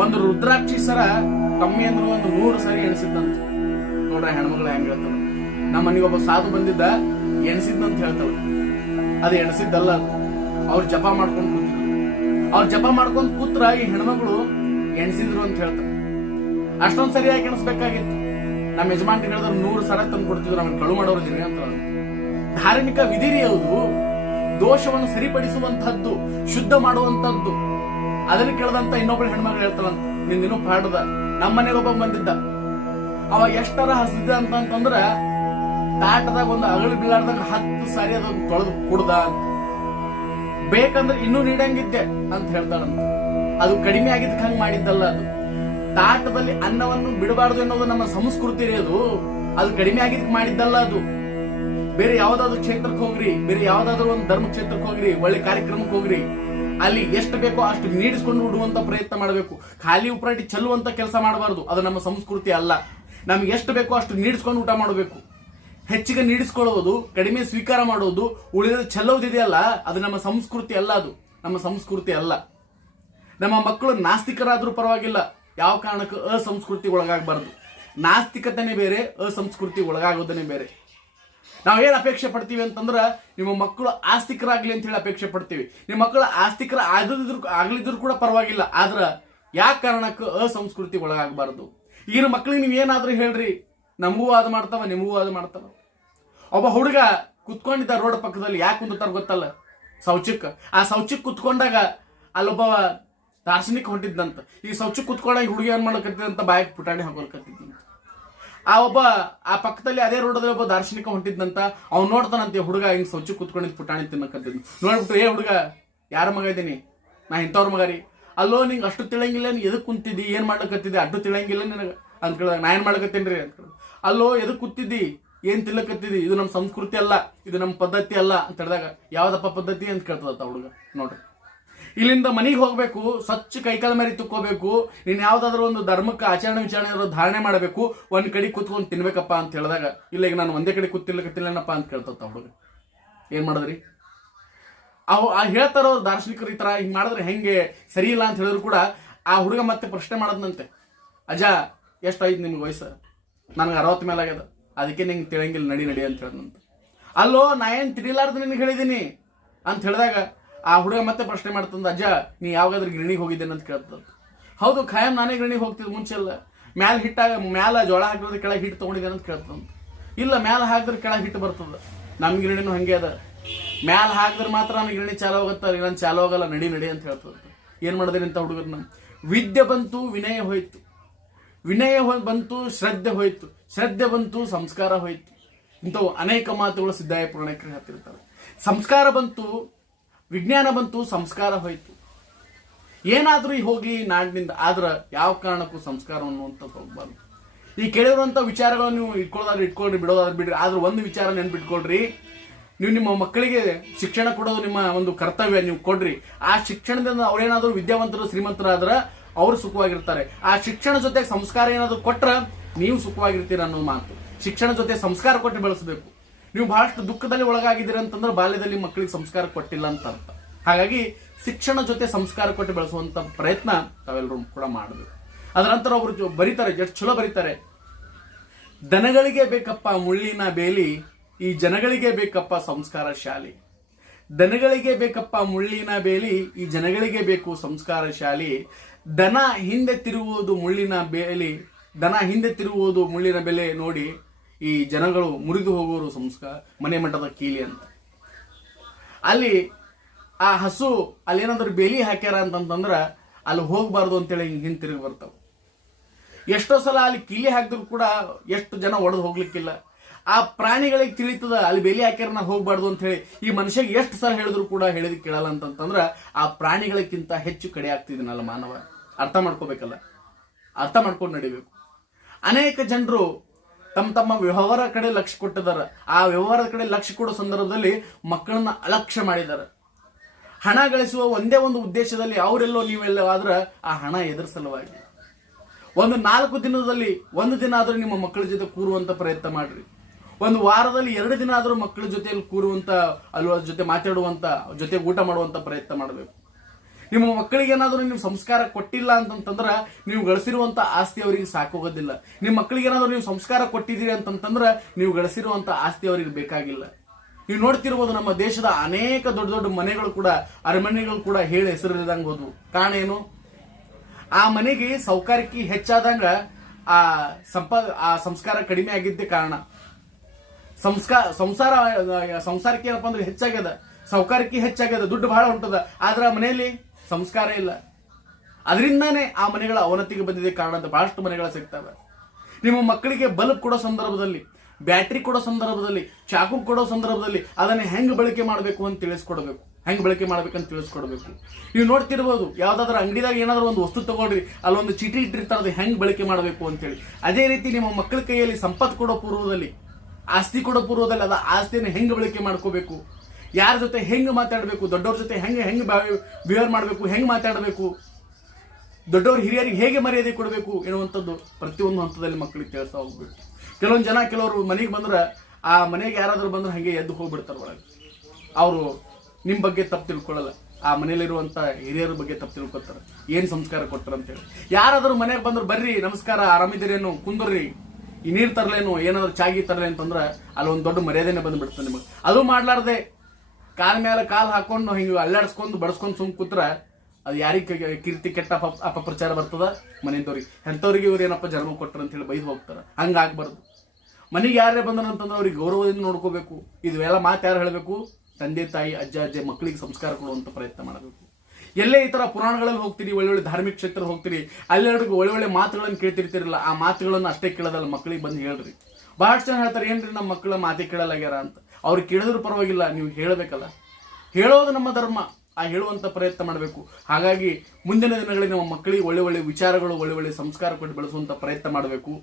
ಒಂದು ರುದ್ರಾಕ್ಷಿ ಸರ ಕಮ್ಮಿ ಅಂದ್ರೆ ಒಂದು ನೂರು ಸರಿ ಎಣಿಸಿದ್ದಂತ. ನೋಡ್ರ ಹೆಣ್ಮಗಳ ಹೆಂಗ ಹೇಳ್ತಾವ ನಮ್ಮ ಮನೆಗೆ ಒಬ್ಬ ಸಾಧು ಬಂದಿದ್ದ ಎಣಿಸಿದ್ದಂತ ಹೇಳ್ತಾವ ಅದು ಎಣಿಸಿದ್ದಲ್ಲ ಅವ್ರು ಜಪ ಮಾಡ್ಕೊಂಡು ಕೂತಿದ್ರು. ಅವ್ರು ಜಪ ಮಾಡ್ಕೊಂಡು ಕೂತ್ರ ಈ ಹೆಣ್ಮಗಳು ಎಣಿಸಿದ್ರು ಅಂತ ಹೇಳ್ತಾರೆ ಅಷ್ಟೊಂದು ಸರಿಯಾಗಿ ಎಣಿಸ್ಬೇಕಾಗಿತ್ತು? ನಮ್ಮ ಯಜಮಾನ್ ಹೇಳಿದ್ರು, ನೂರು ಸರ ತಂದು ಕೊಡ್ತಿದ್ರು ನಮ್ಗೆ ಕಳು ಮಾಡೋರು ದಿನ ಅಂತ ಧಾರ್ಮಿಕ ವಿಧಿ ರೀ ಅದು ದೋಷವನ್ನು ಸರಿಪಡಿಸುವಂತಹದ್ದು ಶುದ್ಧ ಮಾಡುವಂತದ್ದು ಅದನ್ನ ಕೇಳದಂತ ಇನ್ನೊಬ್ಬಳು ಹೆಣ್ಮಗಳು ಹೇಳ್ತಾಳಂತ ನಿನ್ ದಿನ ಪಾಡದ. ನಮ್ಮ ಒಬ್ಬ ಬಂದಿದ್ದ. ಅವ ಎಷ್ಟರ ಹಸಿದ ಅಂತಂತಂದ್ರ ತಾಟದಾಗ ಒಂದು ಅಗಳು ಬೀಳಾಡ್ದಾಗ ಹತ್ತು ಸಾರಿ ಅದೊಂದು ತೊಳೆದು ಕುಡ್ದ ಅಂತ. ಬೇಕಂದ್ರೆ ಇನ್ನೂ ನೀಡಂಗಿದ್ದೆ ಅಂತ ಹೇಳ್ತಾಳಂತ ಅದು ಕಡಿಮೆ ಆಗಿದ್ದಕ್ಕೆ ಹಂಗ್ ಮಾಡಿದ್ದಲ್ಲ ಅದು. ತಾಟದಲ್ಲಿ ಅನ್ನವನ್ನು ಬಿಡಬಾರದು ಅನ್ನೋದು ನಮ್ಮ ಸಂಸ್ಕೃತಿ ರೀ ಅದು. ಅದು ಕಡಿಮೆ ಆಗಿದ್ದಕ್ಕೆ ಮಾಡಿದ್ದಲ್ಲ ಅದು. ಬೇರೆ ಯಾವ್ದಾದ್ರು ಕ್ಷೇತ್ರಕ್ಕೆ ಹೋಗ್ರಿ, ಬೇರೆ ಯಾವ್ದಾದ್ರು ಒಂದು ಧರ್ಮ ಕ್ಷೇತ್ರಕ್ಕೆ ಹೋಗ್ರಿ, ಒಳ್ಳೆ ಕಾರ್ಯಕ್ರಮಕ್ಕೆ ಹೋಗ್ರಿ. ಅಲ್ಲಿ ಎಷ್ಟು ಬೇಕೋ ಅಷ್ಟು ನೀಡಿಸ್ಕೊಂಡು ಉಡುವಂತ ಪ್ರಯತ್ನ ಮಾಡಬೇಕು. ಖಾಲಿ ಉಪರಾಟಿ ಚೆಲ್ಲುವಂತ ಕೆಲಸ ಮಾಡಬಾರದು. ಅದು ನಮ್ಮ ಸಂಸ್ಕೃತಿ ಅಲ್ಲ. ನಮ್ಗೆ ಎಷ್ಟು ಬೇಕೋ ಅಷ್ಟು ನೀಡಿಸ್ಕೊಂಡು ಊಟ ಮಾಡಬೇಕು. ಹೆಚ್ಚಿಗೆ ನೀಡಿಸ್ಕೊಳ್ಳೋದು, ಕಡಿಮೆ ಸ್ವೀಕಾರ ಮಾಡೋದು ಉಳಿದ ಚೆಲ್ಲೋದಿದೆಯಲ್ಲ ಅದು ನಮ್ಮ ಸಂಸ್ಕೃತಿ ಅಲ್ಲ ಅದು. ನಮ್ಮ ಸಂಸ್ಕೃತಿ ಅಲ್ಲ. ನಮ್ಮ ಮಕ್ಕಳು ನಾಸ್ತಿಕರಾದರೂ ಪರವಾಗಿಲ್ಲ. ಯಾವ ಕಾರಣಕ್ಕೂ ಅಸಂಸ್ಕೃತಿ ಒಳಗಾಗಬಾರ್ದು. ನಾಸ್ತಿಕತೆನೇ ಬೇರೆ ಅಸಂಸ್ಕೃತಿ ಒಳಗಾಗೋದನ್ನೇ ಬೇರೆ. ನಾವೇನ್ ಅಪೇಕ್ಷೆ ಪಡ್ತೀವಿ ಅಂತಂದ್ರೆ ನಿಮ್ಮ ಮಕ್ಕಳು ಆಸ್ತಿಕರಾಗ್ಲಿ ಅಂತ ಹೇಳಿ ಅಪೇಕ್ಷೆ ಪಡ್ತೀವಿ. ನಿಮ್ಮ ಮಕ್ಕಳು ಆಸ್ತಿಕರ ಆಗದಿದ್ರು ಆಗಲಿದ್ರು ಕೂಡ ಪರವಾಗಿಲ್ಲ. ಆದ್ರೆ ಯಾವ ಕಾರಣಕ್ಕೂ ಅಸಂಸ್ಕೃತಿ ಒಳಗಾಗಬಾರ್ದು? ಈಗಿನ ಮಕ್ಕಳಿಗೆ ನೀವು ಏನಾದ್ರೂ ಹೇಳ್ರಿ, ನಮಗೂ ಅದು ಮಾಡ್ತಾವ, ನಿಮಗೂ ಅದು ಮಾಡ್ತಾವ. ಒಬ್ಬ ಹುಡುಗ ಕುತ್ಕೊಂಡಿದ್ದ ರೋಡ್ ಪಕ್ಕದಲ್ಲಿ, ಯಾಕೆ ಕುಂತಾರ ಗೊತ್ತಲ್ಲ? ಶೌಚಕ್ ಆ ಶೌಚಕ್ಕೆ ಕುತ್ಕೊಂಡಾಗ ಅಲ್ಲೊಬ್ಬ ದಾರ್ಶನಿಕ ಹೊಂಟಿದ್ದಂತ ಈ ಶೌಚಕ್ಕೆ ಕುತ್ಕೊಂಡಾಗ ಹುಡುಗಿ ಏನ್ ಅಂತ ಬಾಯಕ್ ಪುಟಾಣಿ ಹಾಕೊಳ್ಕತ್ತಿದ್ದಂತ ಆ ಒಬ್ಬ, ಆ ಪಕ್ಕದಲ್ಲಿ ಅದೇ ರೋಡ್ ಒಬ್ಬ ದಾರ್ಶನಿಕ ಹೊಂಟಿದ್ದಂತ ಅವ್ನು ನೋಡ್ತಾನಂತೆ, ಹುಡುಗ ಹಿಂಗ್ ಸ್ವಚ್ಛ ಕುತ್ಕೊಂಡಿದ್ ಪುಟಾಣಿ ತಿನ್ನಕತ್ತಿದ್ ನೋಡ್ಬಿಟ್ಟು, ಏ ಹುಡುಗ, ಯಾರ ಮಗ ಇದ್ದೀನಿ? ನಾ ಇಂಥವ್ರ ಮಗ ರೀ. ಅಲ್ಲೋ, ನಿಂಗೆ ಅಷ್ಟು ತಿಳಂಗಿಲ್ಲ ನೀ ಎದಕ್ ಕುಂತಿದ್ದಿ? ಏನ್ ಮಾಡ್ಲಕತ್ತಿದ್ದಿ? ಅಡ್ಡು ತಿಳಂಗಿಲ್ಲ ನಿನಗ? ಅಂತ ಕೇಳಿದಾಗ, ನಾ ಏನ್ ಮಾಡ್ಲಕತ್ತೇನ್ರಿ ಅಂತ ಕೇಳಿದ ಅಲ್ಲೋ, ಎದಕ್ ಕೂತಿದ್ದಿ? ಏನ್ ತಿಲ್ಲಕತ್ತಿದ್ದಿ ಇದು ನಮ್ಮ ಸಂಸ್ಕೃತಿ ಅಲ್ಲ, ಇದು ನಮ್ಮ ಪದ್ಧತಿ ಅಲ್ಲ. ಅಂತ ಹೇಳಿದಾಗ, ಯಾವ್ದಪ್ಪ ಪದ್ಧತಿ? ಅಂತ ಕೇಳ್ತದ ಹುಡುಗ, ನೋಡ್ರಿ. ಇಲ್ಲಿಂದ ಮನೆಗೆ ಹೋಗ್ಬೇಕು, ಸ್ವಚ್ಛ ಕೈಕಾಲ ಮೇಲೆ ತುಕ್ಕೋಬೇಕು ನೀನು ಯಾವ್ದಾದ್ರು ಒಂದು ಧರ್ಮಕ್ಕೆ ಆಚರಣೆ ವಿಚಾರಣೆ ಧಾರಣೆ ಮಾಡಬೇಕು, ಒಂದ್ ಕಡೆ ಕುತ್ಕೊಂಡು ತಿನ್ಬೇಕಪ್ಪ ಅಂತ ಹೇಳಿದಾಗ, ಇಲ್ಲ ಈಗ ನಾನು ಒಂದೇ ಕಡೆ ಕೂತಿಲ್ಲಕತ್ತಿಲ್ಲನಪ್ಪ ಅಂತ ಕೇಳ್ತತ್ತ ಹುಡುಗ. ಏನ್ ಮಾಡಿದ್ರಿ? ಅವು ಆ ಹೇಳ್ತಾರೋ ದಾರ್ಶನಿಕರು ಈ ತರ ಹಿಂಗ್ ಮಾಡಿದ್ರೆ ಹೆಂಗೆ ಸರಿ ಇಲ್ಲ ಅಂತ ಹೇಳಿದ್ರು ಕೂಡ ಆ ಹುಡುಗ ಮತ್ತೆ ಪ್ರಶ್ನೆ ಮಾಡದ್ನಂತೆ. ಅಜ್ಜ, ಎಷ್ಟಾಯ್ತು ನಿಮ್ಗೆ ವಯಸ್ಸು? ನನಗೆ ಅರವತ್ತು ಮೇಲೆ ಆಗ್ಯದ. ಅದಕ್ಕೆ ನಿಂಗೆ ತಿಳಂಗಿಲ್ಲ ನಡಿ ನಡಿ ಅಂತ ಹೇಳ್ದಂತ ಅಲ್ಲೋ, ನಾ ಏನು ತಿಳಿಲಾರ್ದು ನಿನಗೆ ಹೇಳಿದೀನಿ? ಅಂತ ಹೇಳಿದಾಗ ಆ ಹುಡುಗ ಮತ್ತೆ ಪ್ರಶ್ನೆ ಮಾಡ್ತಂದ, ಅಜ್ಜ, ನೀ ಯಾವಾಗಾದ್ರೂ ಗಿರಣಿಗೆ ಹೋಗಿದ್ದೇನೆ ಅಂತ ಕೇಳ್ತದ. ಹೌದು, ಖಾಯಂ ನಾನೇ ಗಿರಣಿಗೆ ಹೋಗ್ತಿದ್ದೆ ಮುಂಚೆ ಎಲ್ಲ ಮ್ಯಾಲ ಹಿಟ್ಟಾಗ ಮ್ಯಾಲ ಜೋಳ ಹಾಕಿದ್ರೆ ಕೆಳಗೆ ಹಿಟ್ಟು ತೊಗೊಂಡಿದ್ದೇನೆ ಅಂತ ಕೇಳ್ತದ. ಇಲ್ಲ, ಮ್ಯಾಲ ಹಾಕಿದ್ರೆ ಕೆಳಗೆ ಹಿಟ್ಟು ಬರ್ತದ. ನಮ್ಮ ಗಿರಣಿನೂ ಹಂಗೆ ಅದ. ಮ್ಯಾಲ ಹಾಕಿದ್ರೆ ಮಾತ್ರ ನನ್ನ ಗಿರಣಿ ಚಾಲು ಹೋಗುತ್ತಾ ನಾನು ಚಾಲು ಹೋಗಲ್ಲ, ನಡಿ ನಡಿ ಅಂತ ಹೇಳ್ತದ ಏನು ಮಾಡಿದ್ರಿ ಅಂತ ಹುಡುಗರನ್ನ ವಿದ್ಯೆ ಬಂತು, ವಿನಯ ಹೋಯ್ತು. ವಿನಯ ಬಂತು, ಶ್ರದ್ಧೆ ಹೋಯ್ತು. ಶ್ರದ್ಧೆ ಬಂತು, ಸಂಸ್ಕಾರ ಹೋಯ್ತು. ಇಂಥವು ಅನೇಕ ಮಾತುಗಳು ಸಿದ್ಧಾಯ ಪುರಾಣಕ್ಕೆ ಹೇಳ್ತಿರ್ತಾರೆ. ಸಂಸ್ಕಾರ ಬಂತು ವಿಜ್ಞಾನ ಬಂತು, ಸಂಸ್ಕಾರ ಹೋಯ್ತು. ಏನಾದರೂ ಹೋಗ್ಲಿ ನಾಡಿನಿಂದ, ಆದ್ರೆ ಯಾವ ಕಾರಣಕ್ಕೂ ಸಂಸ್ಕಾರ ಅನ್ನುವಂಥದ್ದು ಹೋಗ್ಬಾರ್ದು. ಈ ಕೇಳಿರುವಂಥ ವಿಚಾರಗಳನ್ನು ನೀವು ಇಟ್ಕೊಳ್ಳೋದಾದ್ರೆ ಇಟ್ಕೊಳ್ರಿ, ಬಿಡೋದಾದ್ರೆ ಬಿಡ್ರಿ. ಆದ್ರೆ ಒಂದು ವಿಚಾರ ನೆನ್ಪಿಟ್ಕೊಳ್ರಿ. ನೀವು ನಿಮ್ಮ ಮಕ್ಕಳಿಗೆ ಶಿಕ್ಷಣ ಕೊಡೋದು ನಿಮ್ಮ ಒಂದು ಕರ್ತವ್ಯ ನೀವು ಕೊಡ್ರಿ. ಆ ಶಿಕ್ಷಣದಿಂದ ಅವರೇನಾದರೂ ವಿದ್ಯಾವಂತರು, ಶ್ರೀಮಂತರಾದ್ರೆ ಅವರು ಸುಖವಾಗಿರ್ತಾರೆ. ಆ ಶಿಕ್ಷಣ ಜೊತೆ ಸಂಸ್ಕಾರ ಏನಾದರೂ ಕೊಟ್ರ ನೀವು ಸುಖವಾಗಿರ್ತೀರ ಅನ್ನೋ ಮಾತು. ಶಿಕ್ಷಣ ಜೊತೆ ಸಂಸ್ಕಾರ ಕೊಟ್ಟು ಬೆಳೆಸಬೇಕು. ನೀವು ಬಹಳಷ್ಟು ದುಃಖದಲ್ಲಿ ಒಳಗಾಗಿದ್ದೀರಿ ಅಂತಂದ್ರೆ ಬಾಲ್ಯದಲ್ಲಿ ಮಕ್ಕಳಿಗೆ ಸಂಸ್ಕಾರ ಕೊಟ್ಟಿಲ್ಲ ಅಂತ ಅರ್ಥ. ಹಾಗಾಗಿ ಶಿಕ್ಷಣ ಜೊತೆ ಸಂಸ್ಕಾರ ಕೊಟ್ಟು ಬೆಳೆಸುವಂತ ಪ್ರಯತ್ನ ತಾವೆಲ್ಲರೂ ಕೂಡ ಮಾಡಬೇಕು. ಅದರ ನಂತರ ಒಬ್ರು ಬರೀತಾರೆ, ಎಷ್ಟು ಚಲೋ ಬರೀತಾರೆ. ದನಗಳಿಗೆ ಬೇಕಪ್ಪ ಮುಳ್ಳಿನ ಬೇಲಿ, ಈ ಜನಗಳಿಗೆ ಬೇಕಪ್ಪ ಸಂಸ್ಕಾರ ಶಾಲಿ. ದನಗಳಿಗೆ ಬೇಕಪ್ಪ ಮುಳ್ಳಿನ ಬೇಲಿ, ಈ ಜನಗಳಿಗೆ ಬೇಕು ಸಂಸ್ಕಾರ ಶಾಲಿ. ದನ ಹಿಂದೆ ತಿರುವುದು ಮುಳ್ಳಿನ ಬೇಲಿ, ದನ ಹಿಂದೆ ತಿರುವುದು ಮುಳ್ಳಿನ ಬೆಲೆ ನೋಡಿ ಈ ಜನಗಳು ಮುರಿದು ಹೋಗುವರು ಸಂಸ್ಕಾರ, ಮನೆ ಮಠದ ಕೀಲಿ ಅಂತ. ಅಲ್ಲಿ ಆ ಹಸು ಅಲ್ಲಿ ಏನಾದ್ರು ಬೇಲಿ ಹಾಕ್ಯಾರ ಅಂತಂತಂದ್ರೆ ಅಲ್ಲಿ ಹೋಗ್ಬಾರ್ದು ಅಂತೇಳಿ ಹಿಂಗೆ ಹಿಂತಿರುಗಿ ಬರ್ತಾವ. ಎಷ್ಟೋ ಸಲ ಅಲ್ಲಿ ಕೀಲಿ ಹಾಕಿದ್ರು ಕೂಡ ಎಷ್ಟು ಜನ ಒಡೆದು ಹೋಗ್ಲಿಕ್ಕಿಲ್ಲ. ಆ ಪ್ರಾಣಿಗಳಿಗೆ ತಿಳಿತದ ಅಲ್ಲಿ ಬೇಲಿ ಹಾಕ್ಯಾರ ನಾ ಹೋಗ್ಬಾರ್ದು ಅಂತ ಹೇಳಿ ಈ ಮನುಷ್ಯಗೆ ಎಷ್ಟು ಸಲ ಹೇಳಿದ್ರು ಕೂಡ ಹೇಳಿದ್ ಕೇಳಲ್ಲ ಅಂತಂತಂದ್ರೆ ಆ ಪ್ರಾಣಿಗಳಿಗಿಂತ ಹೆಚ್ಚು ಕಡೆ ಆಗ್ತಿದನಲ್ಲ ಮಾನವ. ಅರ್ಥ ಮಾಡ್ಕೋಬೇಕಲ್ಲ? ಅರ್ಥ ಮಾಡ್ಕೊಂಡು ನಡಿಬೇಕು. ಅನೇಕ ಜನರು ತಮ್ಮ ತಮ್ಮ ವ್ಯವಹಾರ ಕಡೆ ಲಕ್ಷ್ಯ ಕೊಟ್ಟಿದ್ದಾರೆ. ಆ ವ್ಯವಹಾರದ ಕಡೆ ಲಕ್ಷ್ಯ ಕೊಡೋ ಸಂದರ್ಭದಲ್ಲಿ ಮಕ್ಕಳನ್ನ ಅಲಕ್ಷ್ಯ ಮಾಡಿದ್ದಾರೆ. ಹಣ ಗಳಿಸುವ ಒಂದೇ ಒಂದು ಉದ್ದೇಶದಲ್ಲಿ ಅವರೆಲ್ಲೋ ನೀವೆಲ್ಲೋ ಆದ್ರೆ ಆ ಹಣ ಎದುರ ಸಲುವಾಗಿ. ಒಂದು ನಾಲ್ಕು ದಿನದಲ್ಲಿ, ಒಂದು ದಿನ ಆದರೂ ನಿಮ್ಮ ಮಕ್ಕಳ ಜೊತೆ ಕೂರುವಂತ ಪ್ರಯತ್ನ ಮಾಡ್ರಿ. ಒಂದು ವಾರದಲ್ಲಿ ಎರಡು ದಿನ ಆದರೂ ಮಕ್ಕಳ ಜೊತೆಯಲ್ಲಿ ಕೂರುವಂತ, ಅಲ್ವ, ಜೊತೆ ಮಾತಾಡುವಂತ ಜೊತೆ ಊಟ ಮಾಡುವಂತ ಪ್ರಯತ್ನ ಮಾಡಬೇಕು. ನಿಮ್ಮ ಮಕ್ಕಳಿಗೆ ಏನಾದರೂ ನೀವು ಸಂಸ್ಕಾರ ಕೊಟ್ಟಿಲ್ಲ ಅಂತಂತಂದ್ರೆ ನೀವು ಗಳಿಸಿರುವಂತ ಆಸ್ತಿ ಅವರಿಗೆ ಸಾಕೋಗೋದಿಲ್ಲ. ನಿಮ್ಮ ಮಕ್ಕಳಿಗೆ ಏನಾದರೂ ನೀವು ಸಂಸ್ಕಾರ ಕೊಟ್ಟಿದ್ದೀರಿ ಅಂತಂತಂದ್ರೆ ನೀವು ಗಳಿಸಿರುವಂತ ಆಸ್ತಿ ಅವರಿಗೆ ಬೇಕಾಗಿಲ್ಲ. ನೀವು ನೋಡ್ತಿರ್ಬೋದು ನಮ್ಮ ದೇಶದ ಅನೇಕ ದೊಡ್ಡ ದೊಡ್ಡ ಮನೆಗಳು ಕೂಡ, ಅರಮನೆಗಳು ಕೂಡ ಹೇಳಿ ಹೆಸರಿಲ್ಲದಂಗೆ ಹೋದ್ವು. ಕಾರಣ ಏನು? ಆ ಮನೆಗೆ ಸೌಕರ್ಯಕ್ಕೆ ಹೆಚ್ಚಾದಂಗ ಆ ಸಂಪ, ಆ ಸಂಸ್ಕಾರ ಕಡಿಮೆ ಆಗಿದ್ದೇ ಕಾರಣ. ಸಂಸ್ಕಾರ ಸಂಸಾರ ಸಂಸಾರಕ್ಕೆ ಏನಪ್ಪ ಅಂದ್ರೆ ಹೆಚ್ಚಾಗ್ಯದ. ಸೌಕರ್ಯಕ್ಕೆ ಹೆಚ್ಚಾಗ್ಯದ. ದುಡ್ಡು ಬಹಳ ಹೊಂಟದ ಆದ್ರೆ ಮನೆಯಲ್ಲಿ ಸಂಸ್ಕಾರ ಇಲ್ಲ. ಅದರಿಂದಾನೇ ಆ ಮನೆಗಳ ಅವನತಿಗೆ ಬಂದಿದೆ ಕಾರಣ ಅಂತ ಬಹಳಷ್ಟು ಮನೆಗಳ ಸಿಗ್ತವೆ. ನಿಮ್ಮ ಮಕ್ಕಳಿಗೆ ಬಲ್ಬ್ ಕೊಡೋ ಸಂದರ್ಭದಲ್ಲಿ, ಬ್ಯಾಟ್ರಿ ಕೊಡೋ ಸಂದರ್ಭದಲ್ಲಿ, ಚಾಕು ಕೊಡೋ ಸಂದರ್ಭದಲ್ಲಿ ಅದನ್ನು ಹೆಂಗೆ ಬಳಕೆ ಮಾಡಬೇಕು ಅಂತ ತಿಳಿಸ್ಕೊಡ್ಬೇಕು. ಹೆಂಗೆ ಬಳಕೆ ಮಾಡ್ಬೇಕಂತ ತಿಳಿಸ್ಕೊಡ್ಬೇಕು. ನೀವು ನೋಡ್ತಿರ್ಬೋದು, ಯಾವ್ದಾದ್ರು ಅಂಗಡಿದಾಗ ಏನಾದ್ರು ಒಂದು ವಸ್ತು ತಗೊಳ್ರಿ ಅಲ್ಲೊಂದು ಚೀಟಿ ಇಟ್ಟಿರ್ತಾರೆ, ಅದು ಹೆಂಗೆ ಬಳಕೆ ಮಾಡಬೇಕು ಅಂತೇಳಿ. ಅದೇ ರೀತಿ ನಿಮ್ಮ ಮಕ್ಕಳ ಕೈಯಲ್ಲಿ ಸಂಪತ್ತು ಕೊಡೋ ಪೂರ್ವದಲ್ಲಿ, ಆಸ್ತಿ ಕೊಡೋ ಪೂರ್ವದಲ್ಲಿ ಅದ ಆಸ್ತಿಯನ್ನು ಹೆಂಗೆ ಬಳಕೆ ಮಾಡ್ಕೋಬೇಕು? ಯಾರ ಜೊತೆ ಹೆಂಗೆ ಮಾತಾಡಬೇಕು, ದೊಡ್ಡವ್ರ ಜೊತೆ ಹೆಂಗೆ ಹೆಂಗೆ ಬಿಹೇವ್ ಮಾಡಬೇಕು, ಹೆಂಗೆ ಮಾತಾಡಬೇಕು, ದೊಡ್ಡವ್ರು ಹಿರಿಯರಿಗೆ ಹೇಗೆ ಮರ್ಯಾದೆ ಕೊಡಬೇಕು ಎನ್ನುವಂಥದ್ದು ಪ್ರತಿಯೊಂದು ಹಂತದಲ್ಲಿ ಮಕ್ಕಳಿಗೆ ತಿಳಿಸ್ತಾ ಹೋಗ್ಬೇಕು. ಕೆಲವೊಂದು ಜನ ಕೆಲವರು ಮನೆಗೆ ಬಂದ್ರೆ ಆ ಮನೆಗೆ ಯಾರಾದರೂ ಬಂದ್ರೆ ಹಾಗೆ ಎದ್ದು ಹೋಗ್ಬಿಡ್ತಾರೆ ಒಳಗೆ. ಅವರು ನಿಮ್ಮ ಬಗ್ಗೆ ತಪ್ಪು ತಿಳ್ಕೊಳ್ಳಲ್ಲ. ಆ ಮನೆಯಲ್ಲಿರುವಂಥ ಹಿರಿಯರ ಬಗ್ಗೆ ತಪ್ಪು ತಿಳ್ಕೊತಾರೆ. ಏನು ಸಂಸ್ಕಾರ ಕೊಟ್ಟರು ಅಂತೇಳಿ ಯಾರಾದರೂ ಮನೆಗೆ ಬಂದ್ರೆ ಬರ್ರಿ, ನಮಸ್ಕಾರ, ಆರಾಮಿದ್ದೀರೇನು ಕುಂದ್ರಿ ಈ ನೀರು ತರಲೇನು, ಏನಾದರೂ ಚಾಗಿ ತರಲೇ ಅಂತಂದ್ರೆ ಅಲ್ಲೊಂದು ದೊಡ್ಡ ಮರ್ಯಾದೆನೇ ಬಂದ್ಬಿಡ್ತದೆ ನಿಮಗೆ. ಅದು ಮಾಡ್ಲಾರ್ದೆ ಕಾಲ್ ಮೇಲೆ ಕಾಲ್ ಹಾಕೊಂಡು ಹಿಂಗೆ ಅಲ್ಲಾಡ್ಸ್ಕೊಂಡು, ಬಡಸ್ಕೊಂಡು ಸುಮ್ ಕೂತ್ರ ಅದು ಯಾರಿಗೆ ಕೀರ್ತಿ ಕೆಟ್ಟ ಅಪ- ಅಪಪ್ರಚಾರ ಬರ್ತದ? ಮನೆಯವ್ರಿಗೆ ಎಂಥವ್ರಿಗೆ ಇವ್ರು ಏನಪ್ಪ ಜನ್ಮ ಕೊಟ್ಟರು ಅಂತ ಹೇಳಿ ಬೈದು ಹೋಗ್ತಾರ. ಹಂಗಾಗ್ಬಾರ್ದು. ಮನೆಗೆ ಯಾರೇ ಬಂದ್ರ ಅಂತಂದ್ರೆ ಅವ್ರಿಗೆ ಗೌರವದಿಂದ ನೋಡ್ಕೋಬೇಕು. ಇದೆಲ್ಲ ಮಾತು ಯಾರು ಹೇಳಬೇಕು? ತಂದೆ, ತಾಯಿ, ಅಜ್ಜ, ಅಜ್ಜೆ ಮಕ್ಕಳಿಗೆ ಸಂಸ್ಕಾರ ಕೊಡುವಂತ ಪ್ರಯತ್ನ ಮಾಡಬೇಕು. ಎಲ್ಲೇ ಈ ತರ ಪುರಾಣಗಳಲ್ಲಿ ಹೋಗ್ತೀರಿ, ಒಳ್ಳೊಳ್ಳೆ ಧಾರ್ಮಿಕ ಕ್ಷೇತ್ರ ಹೋಗ್ತೀರಿ ಅಲ್ಲೆರಡಿಗೂ ಒಳ್ಳೊಳ್ಳೆ ಮಾತುಗಳನ್ನು ಕೇಳ್ತಿರ್ತಿರಲ್ಲ, ಆ ಮಾತುಗಳನ್ನು ಅಷ್ಟೇ ಕೇಳೋದಲ್ಲ ಮಕ್ಕಳಿಗೆ ಬಂದು ಹೇಳ್ರಿ. ಬಹಳಷ್ಟು ಜನ ಹೇಳ್ತಾರೆ, ಏನ್ರಿ ನಮ್ಮ ಮಕ್ಕಳ ಮಾತೇ ಕೇಳಲಾಗ್ಯಾರ ಅಂತ. ಅವ್ರು ಕೇಳಿದ್ರು ಪರವಾಗಿಲ್ಲ, ನೀವು ಹೇಳಬೇಕಲ್ಲ. ಹೇಳೋದು ನಮ್ಮ ಧರ್ಮ, ಆ ಹೇಳುವಂತ ಪ್ರಯತ್ನ ಮಾಡಬೇಕು. ಹಾಗಾಗಿ ಮುಂದಿನ ದಿನಗಳಲ್ಲಿ ನಮ್ಮ ಮಕ್ಕಳಿಗೆ ಒಳ್ಳೆ ಒಳ್ಳೆ ವಿಚಾರಗಳು, ಒಳ್ಳೆ ಒಳ್ಳೆ ಸಂಸ್ಕಾರ ಕೊಟ್ಟು ಬೆಳೆಸುವಂತ ಪ್ರಯತ್ನ ಮಾಡಬೇಕು.